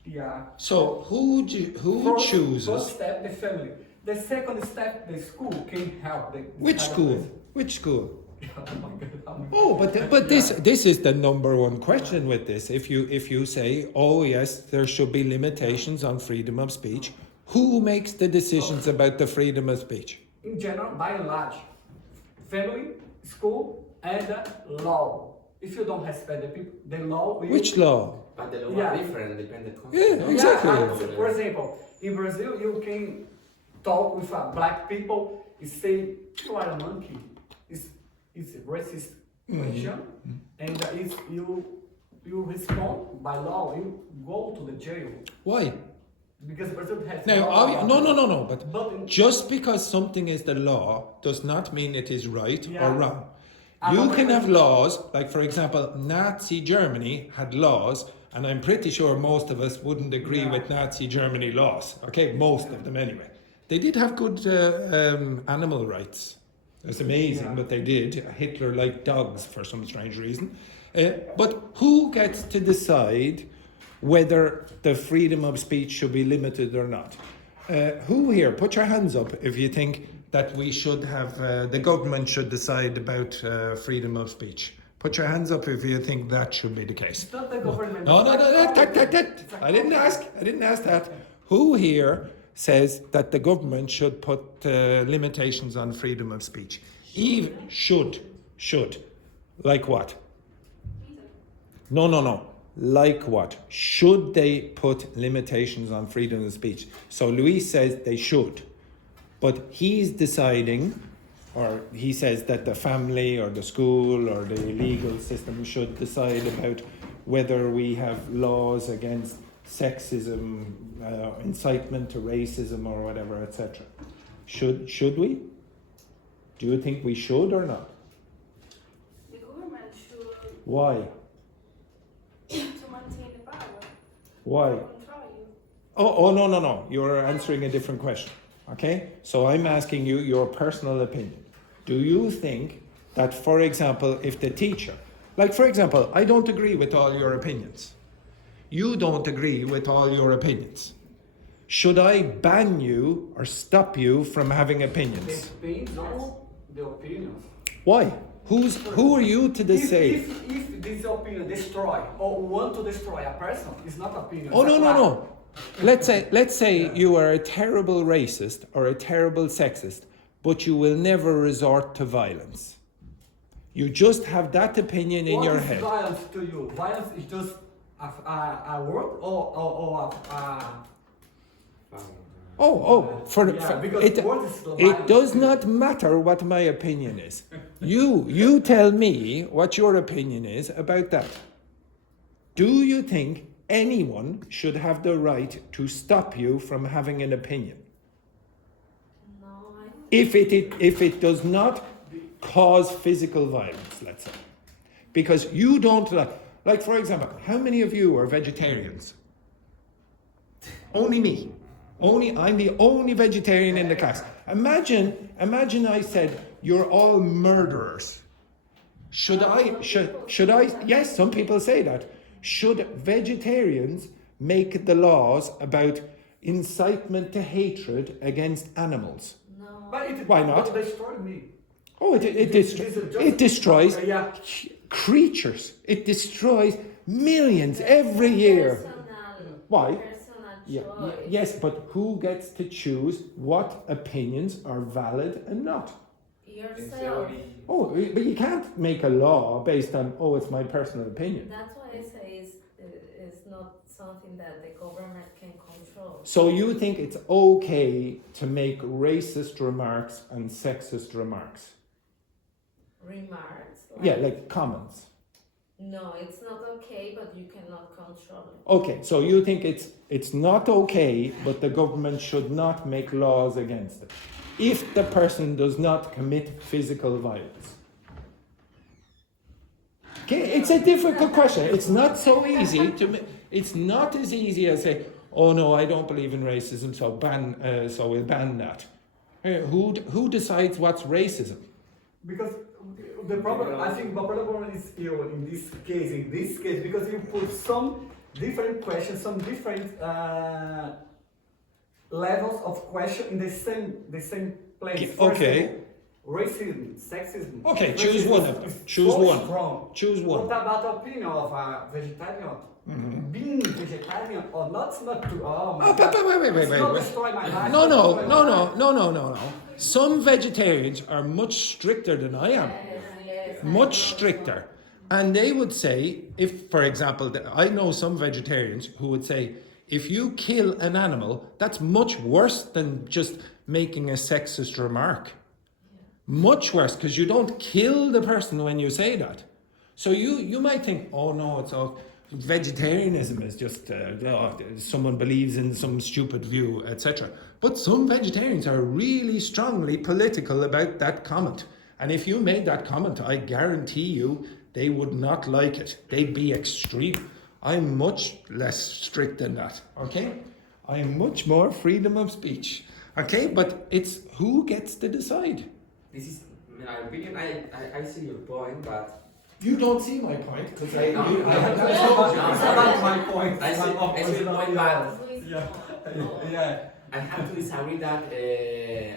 Yeah. So who chooses? First step, the family. The second step, the school can help. Which school? Which school? Oh my God. Oh, but this is the number one question with this. If you say, oh yes, there should be limitations on freedom of speech, who makes the decisions about the freedom of speech? In general, by and large, family, school, and law. If you don't respect the people, the law will. Which law? But the law Yeah. are different, depending on Yeah, exactly. For example, in Brazil, you can talk with black people and say you are a monkey. It's a racist question, and if you respond by law, you go to the jail Why? because Brazil has. Now, law. no. But in- Just because something is the law does not mean it is right Yeah. or wrong. I'm You not can have referring- laws, like for example, Nazi Germany had laws, and I'm pretty sure most of us wouldn't agree Yeah. with Nazi Germany laws. Okay, most of them anyway. They did have good animal rights. It's amazing, Yeah. but they did. Hitler liked dogs for some strange reason. But who gets to decide whether the freedom of speech should be limited or not? Who here? Put your hands up if you think that we should have, the government should decide about freedom of speech. Put your hands up if you think that should be the case. It's not the government. No. It's a I didn't ask that. Who here says that the government should put limitations on freedom of speech? Eve should. Like what? No. Like what? Should they put limitations on freedom of speech? So Luis says they should. But he's deciding or he says that the family or the school or the legal system should decide about whether we have laws against sexism, incitement to racism or whatever, etc. Should we? Do you think we should or not? The government should Why? to maintain the power, Why? control you. Oh, no. You're answering a different question. Okay? So I'm asking you your personal opinion. Do you think that, for example, if the teacher, like for example, I don't agree with all your opinions. You don't agree with all your opinions. Should I ban you or stop you from having opinions? Depends on the opinions. Why? Who are you to decide? If this opinion destroy or want to destroy a person, it's not opinion. Oh, it's a no. crime. Let's say you are a terrible racist or a terrible sexist, but you will never resort to violence. You just have that opinion in your head. What is violence to you? Violence is just a word or because word is it does not matter what my opinion is. You tell me what your opinion is about that. Do you think anyone should have the right to stop you from having an opinion? No, I If it does not cause physical violence, let's say. Because you don't like for example, how many of you are vegetarians? Only me. I'm the only vegetarian in the class. Imagine I said you're all murderers. Should I yes, some people say that. Should vegetarians make the laws about incitement to hatred against animals? no. But it Why not? destroy me. Oh, it destroys creatures. It destroys millions every year. Personal, Why? Personal choice. Yes, but who gets to choose what opinions are valid and not? Yourself. Oh, but you can't make a law based on, it's my personal opinion. That's why I say it's not something that the government can control. So you think it's okay to make racist remarks and sexist remarks? Remarks. Yeah, like comments. No, it's not okay, but you cannot control it. Okay, so you think it's not okay, but the government should not make laws against it if the person does not commit physical violence. Okay, it's a difficult question. It's not so easy it's not as easy as say, oh no, I don't believe in racism, so we'll ban that. Who decides what's racism? Because the problem, I think the problem is here in this case, because you put some different questions, some different levels of question in the same place. Okay. Example, racism, sexism. Okay, racism choose one of them. is Choose so one. Strong. Choose one. What about the opinion of a vegetarian? Being vegetarian or not to. Oh my God. Wait. It's not destroy my life. No. Some vegetarians are much stricter than I am. Yes, Much stricter. And they would say, if, for example, I know some vegetarians who would say, if you kill an animal, that's much worse than just making a sexist remark. Much worse, because you don't kill the person when you say that. So you might think, oh no, it's all vegetarianism is just someone believes in some stupid view, etc. But some vegetarians are really strongly political about that comment. And if you made that comment, I guarantee you they would not like it. They'd be extreme. I'm much less strict than that, okay? I'm much more freedom of speech, okay? But it's who gets to decide. This is, in my opinion, I see your point, but You don't see my point, because I have It's about my point. I see your point, but Yeah. I have to disagree that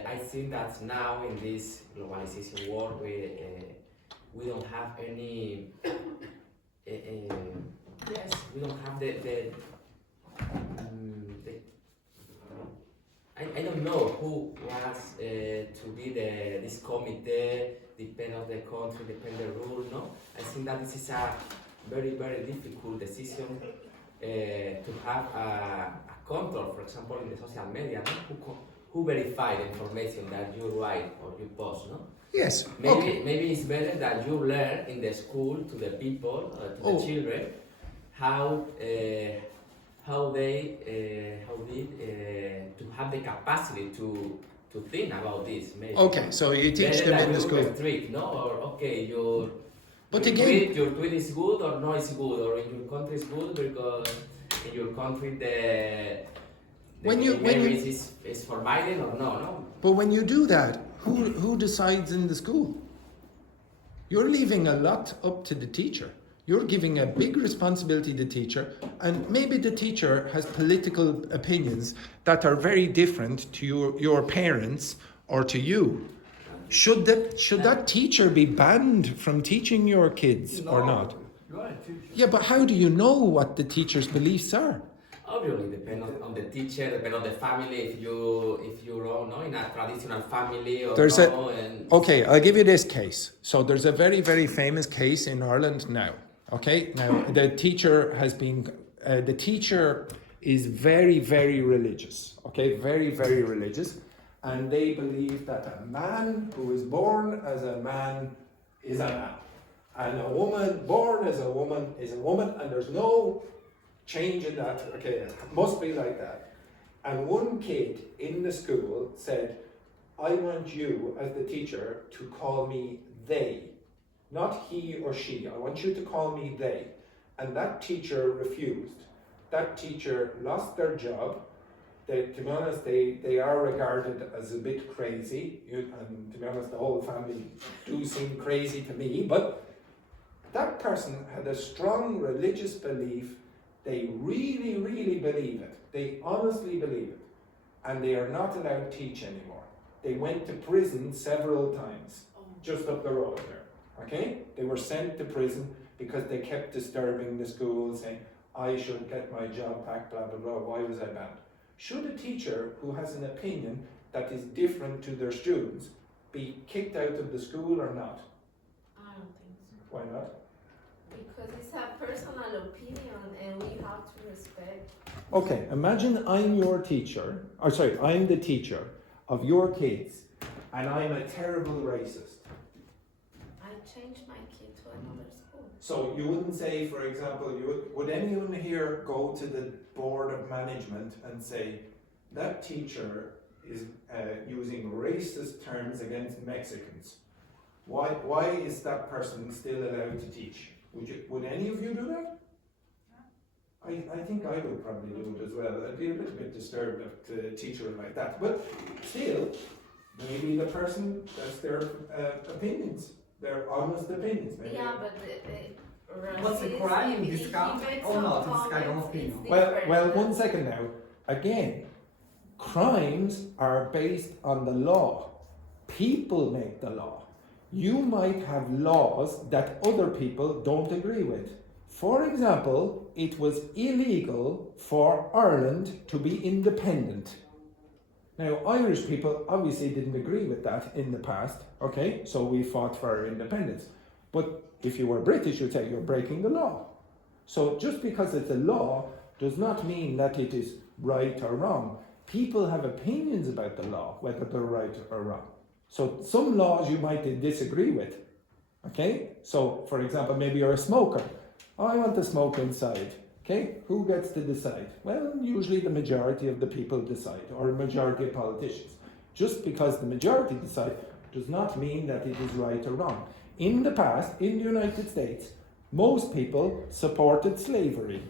I think that now in this globalization world we don't have any Yes. we don't have the I don't know who wants to be this committee, depend of the country, depend the rule, no? I think that this is a very, very difficult decision to have a control, for example, in the social media, no? who verify the information that you write or you post, no? Yes. Maybe Okay. maybe it's better that you learn in the school to the people, to Oh. the children, how to have the capacity to think about this. Maybe. Okay. So you teach Better them that in the you school. restrict, no? Or okay, your But your again- tweet, your tweet is good or no is good, or in your country is good because in your country the When you- marriage is forbidden or no. But when you do that, who decides in the school? You're leaving a lot up to the teacher. You're giving a big responsibility to the teacher, and maybe the teacher has political opinions that are very different to your parents or to you. Should that teacher be banned from teaching your kids or not? You are a teacher. Yeah, but how do you know what the teacher's beliefs are? Obviously, depend on the teacher, depend on the family. If you are no, in a traditional family or There's no, and Okay, I'll give you this case. So there's a very, very famous case in Ireland now. Okay, now the teacher is very, very religious. Okay, very, very religious. And they believe that a man who is born as a man is a man. And a woman born as a woman is a woman, and there's no change in that. Okay, it must be like that. And one kid in the school said, I want you as the teacher to call me they, not he or she. I want you to call me they. And that teacher refused. That teacher lost their job. To be honest, they are regarded as a bit crazy. And to be honest, the whole family do seem crazy to me. But that person had a strong religious belief. They really, really believe it. They honestly believe it. And they are not allowed to teach anymore. They went to prison several times, just up the road there. Okay? They were sent to prison because they kept disturbing the school, saying, I should get my job back, blah, blah, blah. Why was I banned? Should a teacher who has an opinion that is different to their students be kicked out of the school or not? I don't think so. Why not? Because it's a personal opinion and we have to respect. Okay, imagine I'm your teacher, I'm the teacher of your kids, and I'm a terrible racist. I changed my kid to another school. So you wouldn't say, for example, would anyone here go to the board of management and say, that teacher is using racist terms against Mexicans? Why is that person still allowed to teach? Would any of you do that? I think I would probably do it as well. I'd be a little bit disturbed if a teacher was like that. But still, maybe the person, that's their opinions, their honest opinions. Maybe. Yeah, but What's a crime in this case or not? This kind of opinion. Well, 1 second now. Again, crimes are based on the law. People make the law. You might have laws that other people don't agree with. For example, it was illegal for Ireland to be independent. Now, Irish people obviously didn't agree with that in the past, okay? So we fought for our independence. But if you were British, you'd say you're breaking the law. So just because it's a law does not mean that it is right or wrong. People have opinions about the law, whether they're right or wrong. So some laws you might disagree with, okay? So, for example, maybe you're a smoker. Oh, I want to smoke inside. Okay, who gets to decide? Well, usually the majority of the people decide, or a majority of politicians. Just because the majority decide does not mean that it is right or wrong. In the past, in the United States, most people supported slavery.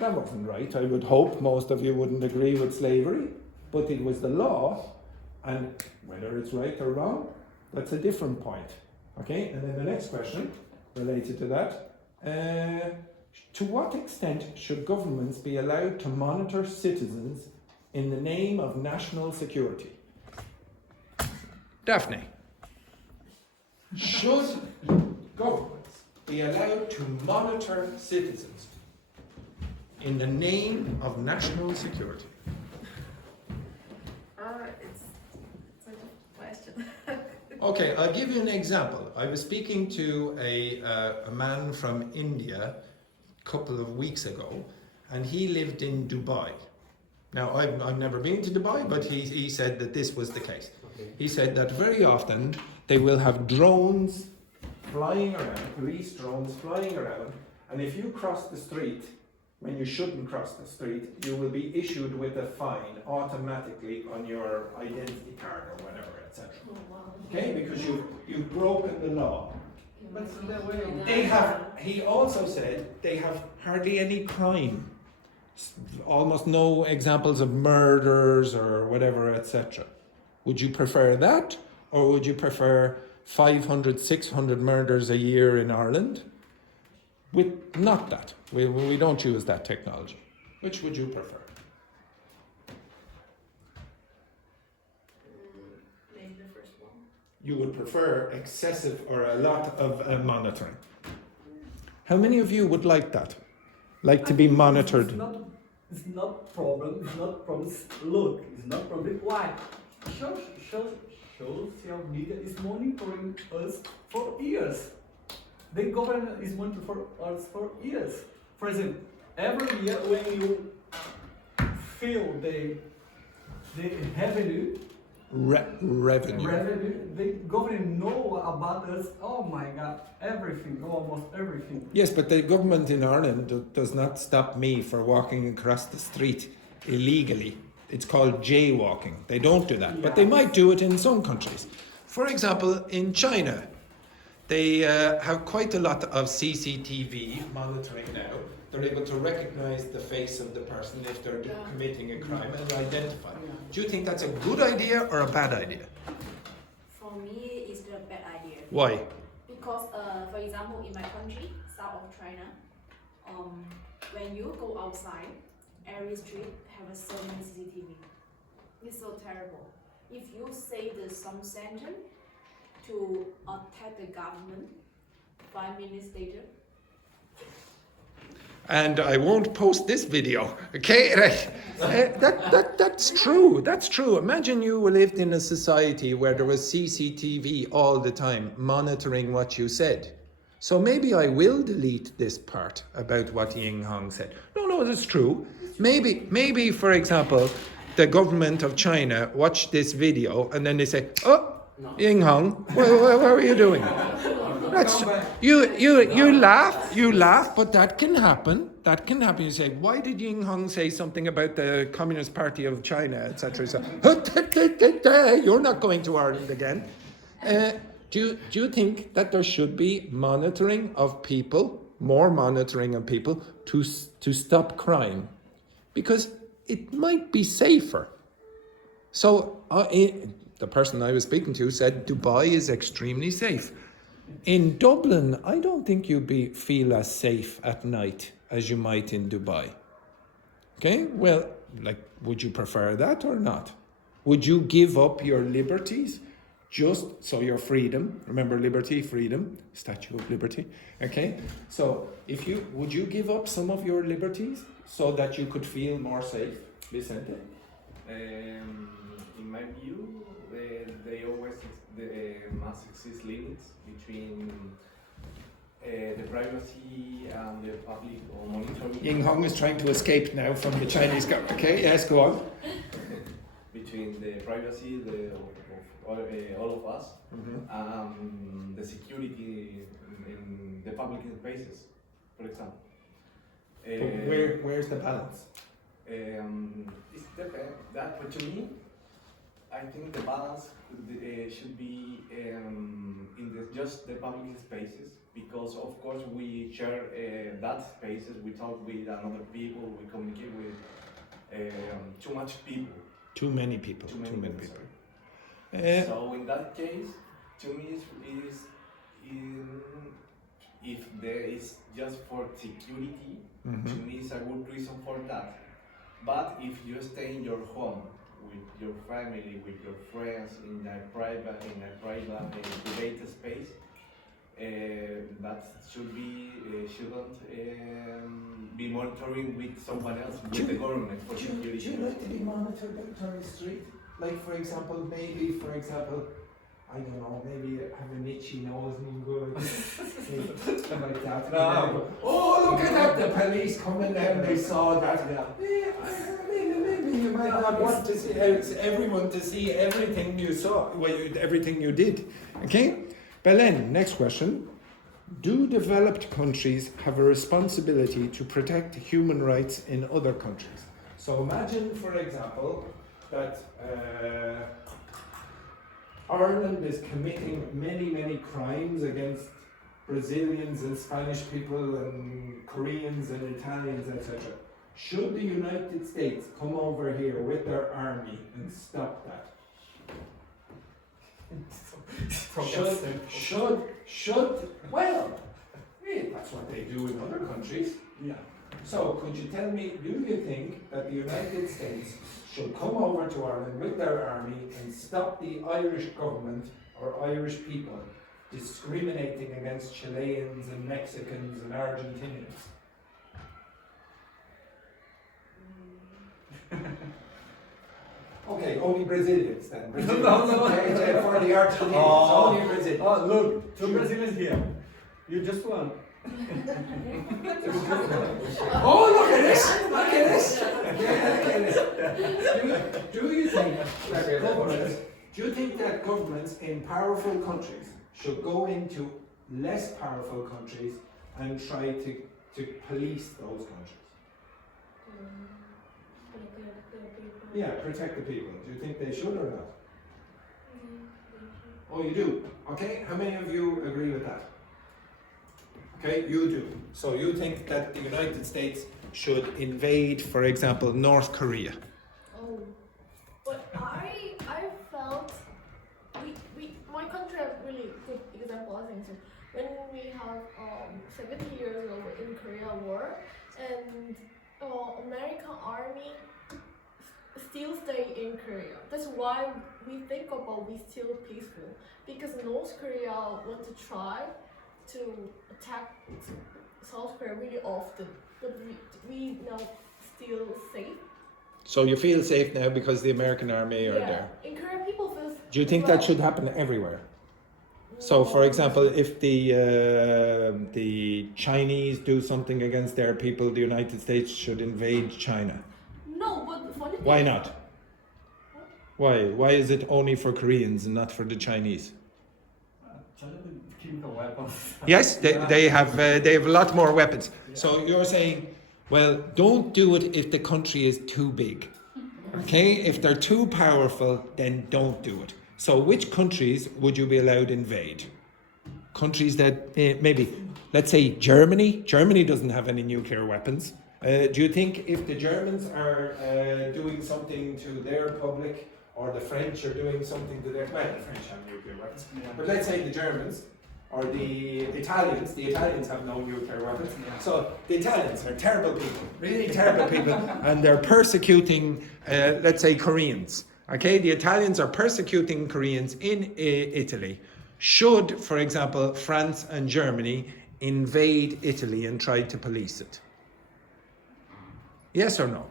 That wasn't right. I would hope most of you wouldn't agree with slavery, but it was the law, and whether it's right or wrong, that's a different point. Okay, and then the next question related to that. To what extent should governments be allowed to monitor citizens in the name of national security? Daphne. Should governments be allowed to monitor citizens in the name of national security? It's a good question. Okay, I'll give you an example. I was speaking to a man from India a couple of weeks ago, and he lived in Dubai. Now, I've never been to Dubai, but he said that this was the case. Okay. He said that very often they will have drones flying around, police drones flying around, and if you cross the street when you shouldn't cross the street, you will be issued with a fine automatically on your identity card or whatever, etc. Okay, because you've broken the law. But the way They have. He also said they have hardly any crime. Almost no examples of murders or whatever, etc. Would you prefer that, or would you prefer 500, 600 murders a year in Ireland? With not that. We don't use that technology. Which would you prefer? Maybe the first one. You would prefer excessive or a lot of monitoring. How many of you would like that? Like to be monitored? It's not problem. It's not problem. Look, it's not problem. Why? Social media is monitoring us for years. The government is monitoring for us for years. For example, every year when you feel the revenue, Revenue. the government know about us. Oh my God, everything, almost everything. Yes, but the government in Ireland does not stop me for walking across the street illegally. It's called jaywalking. They don't do that, but they might do it in some countries. For example, in China, they have quite a lot of CCTV monitoring now. They're able to recognize the face of the person if they're committing a crime and identify. Do you think that's a good idea or a bad idea? For me, it's a bad idea. Why? Because, for example, in my country, south of China, when you go outside, every street have a so many CCTV. It's so terrible. If you say some sentence to attack the government, 5 minutes later. And I won't post this video, okay? That's true. That's true. Imagine you lived in a society where there was CCTV all the time monitoring what you said. So maybe I will delete this part about what Ying Hong said. No, that's true. Maybe, for example, the government of China watched this video and then they say, "Oh, Ying Hong, what are you doing?" That's you laugh, but that can happen. That can happen. You say, "Why did Ying Hong say something about the Communist Party of China, etc.?" So, you're not going to Ireland again. Do you think that there should be monitoring of people, more monitoring of people to stop crime? Because it might be safer. So the person I was speaking to said Dubai is extremely safe. In Dublin, I don't think you'd feel as safe at night as you might in Dubai. Okay, well, would you prefer that or not? Would you give up your liberties just so your freedom? Remember, liberty, freedom, Statue of Liberty. Okay, so would you give up some of your liberties so that you could feel more safe? Vicente? In my view, they always must exist limits between the privacy and the public or monitoring. Ying Hong is trying to escape now from the Chinese government. Okay, yes, go on. Between the privacy of all of us and the security in the public spaces, for example. Where's the balance? It's that, but to me, I think the balance should be in just the public spaces, because of course we share that spaces, we talk with another people, we communicate with too much people. Too many people. Too many people. So in that case, to me, if there is just for security, to me it's a good reason for that. But if you stay in your home with your family, with your friends, in a private private space, that shouldn't be monitoring with someone else, with the government for security. Do you like to be monitored out on the street? Like, for example, I don't know, maybe have an itchy nose and go like that. Oh, look at that, the police coming down, they saw that. Maybe you you might not want to see everyone to see everything you saw, everything you did. Okay? Belen, next question. Do developed countries have a responsibility to protect human rights in other countries? So imagine, for example, that Ireland is committing many, many crimes against Brazilians and Spanish people and Koreans and Italians, etc. Should the United States come over here with their army and stop that? Well, that's what they do in other countries. Yeah. So, could you tell me, do you think that the United States should come over to Ireland with their army and stop the Irish government or Irish people discriminating against Chileans and Mexicans and Argentinians? Okay, only Brazilians then. Brazilians. No. For the Argentinians, only Brazilians. Oh, look, 2 Brazilians here. You just won. Oh, look at this! Look at this! Look at this! Do you think that governments? Do you think that governments in powerful countries should go into less powerful countries and try to police those countries? Yeah, protect the people. Do you think they should or not? Oh, you do? Okay, how many of you agree with that? Okay, you do. So you think that the United States should invade, for example, North Korea? Oh, but I felt my country has really good example. I think so. When we have 70 years ago in Korea War, and American army still stay in Korea. That's why we think about we still peaceful, because North Korea want to try to attack South Korea really often, but we now still safe. So you feel safe now because the American army are there? In Korea, people feel. Do you think that should happen everywhere? So, for example, if the Chinese do something against their people, the United States should invade China. No, but the funny thing. Why not? Why? Why is it only for Koreans and not for the Chinese? China chemical weapons. Yes, they have a lot more weapons. So you're saying, well, don't do it if the country is too big. Okay, if they're too powerful, then don't do it. So which countries would you be allowed to invade? Countries that maybe, let's say Germany. Germany doesn't have any nuclear weapons. Do you think if the Germans are doing something to their public, or the French are doing something to their, well, the French have nuclear weapons, but let's say the Germans or the Italians have no nuclear weapons. So the Italians are terrible people, really terrible people, and they're persecuting, let's say, Koreans. Okay, the Italians are persecuting Koreans in Italy. Should, for example, France and Germany invade Italy and try to police it? Yes or no?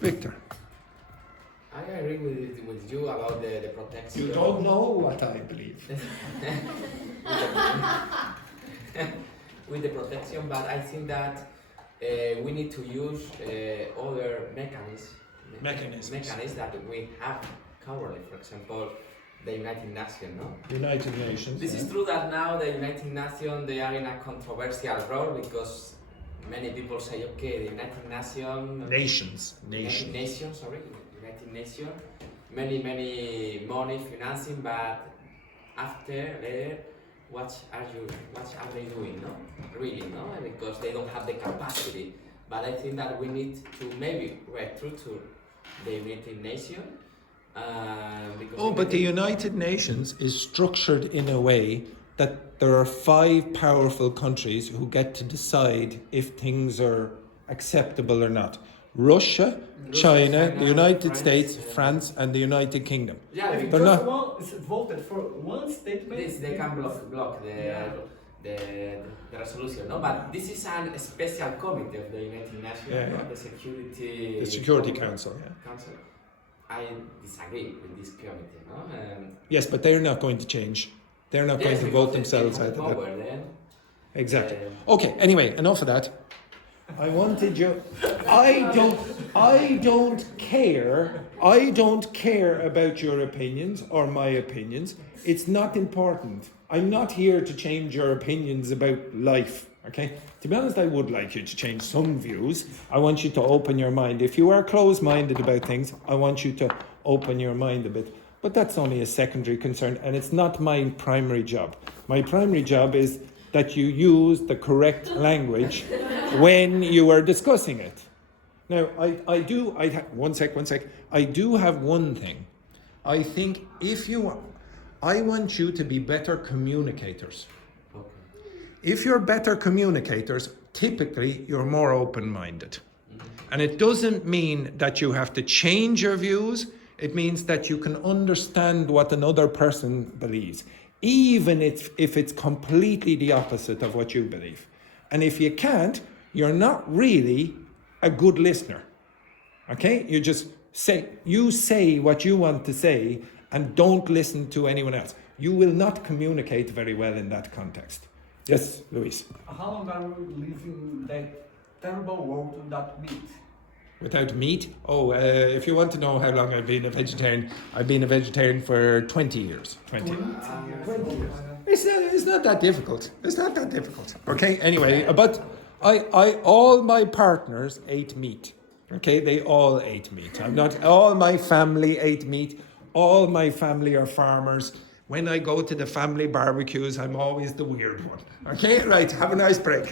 Victor? I agree with you about the protection. You don't know what I believe. With the protection, but I think that we need to use other mechanisms that we have currently. For example, the United Nations, no? United Nations. This is true that now the United Nations, they are in a controversial role because many people say, okay, the United Nations, United Nations, many money financing, but later, what are they doing, no? Really, no? Because they don't have the capacity. But I think that we need to maybe restructure the United Nations. But the United Nations is structured in a way that there are 5 powerful countries who get to decide if things are acceptable or not. Russia, China, the United States, France, and the United Kingdom. Yeah, If They're just not- one is voted for one statement, they can block the resolution, no? But this is a special committee of the United Nations, Yeah, no? yeah. The The Security Council, yeah. I disagree with this committee, no? Yes, but they're not going to change. They're not going to vote themselves out of it. Then. Exactly. Okay, anyway, enough of that. I wanted you. I don't care. I don't care about your opinions or my opinions. It's not important. I'm not here to change your opinions about life. Okay? To be honest, I would like you to change some views. I want you to open your mind. If you are closed-minded about things, I want you to open your mind a bit. But that's only a secondary concern, and it's not my primary job. My primary job is that you use the correct language when you are discussing it. Now, one sec. I do have one thing. I think I want you to be better communicators. Okay. If you're better communicators, typically you're more open-minded. And it doesn't mean that you have to change your views. It means that you can understand what another person believes, even if it's completely the opposite of what you believe. And if you can't, you're not really a good listener. Okay? You say what you want to say and don't listen to anyone else. You will not communicate very well in that context. Yes, Luis. How long are we living that terrible world without meat? Without meat? If you want to know how long I've been a vegetarian, I've been a vegetarian for 20 years. 20 years. It's not that difficult. It's not that difficult. Okay, anyway, but all my partners ate meat. Okay, they all ate meat. All my family ate meat. All my family are farmers. When I go to the family barbecues, I'm always the weird one. Okay, right, have a nice break.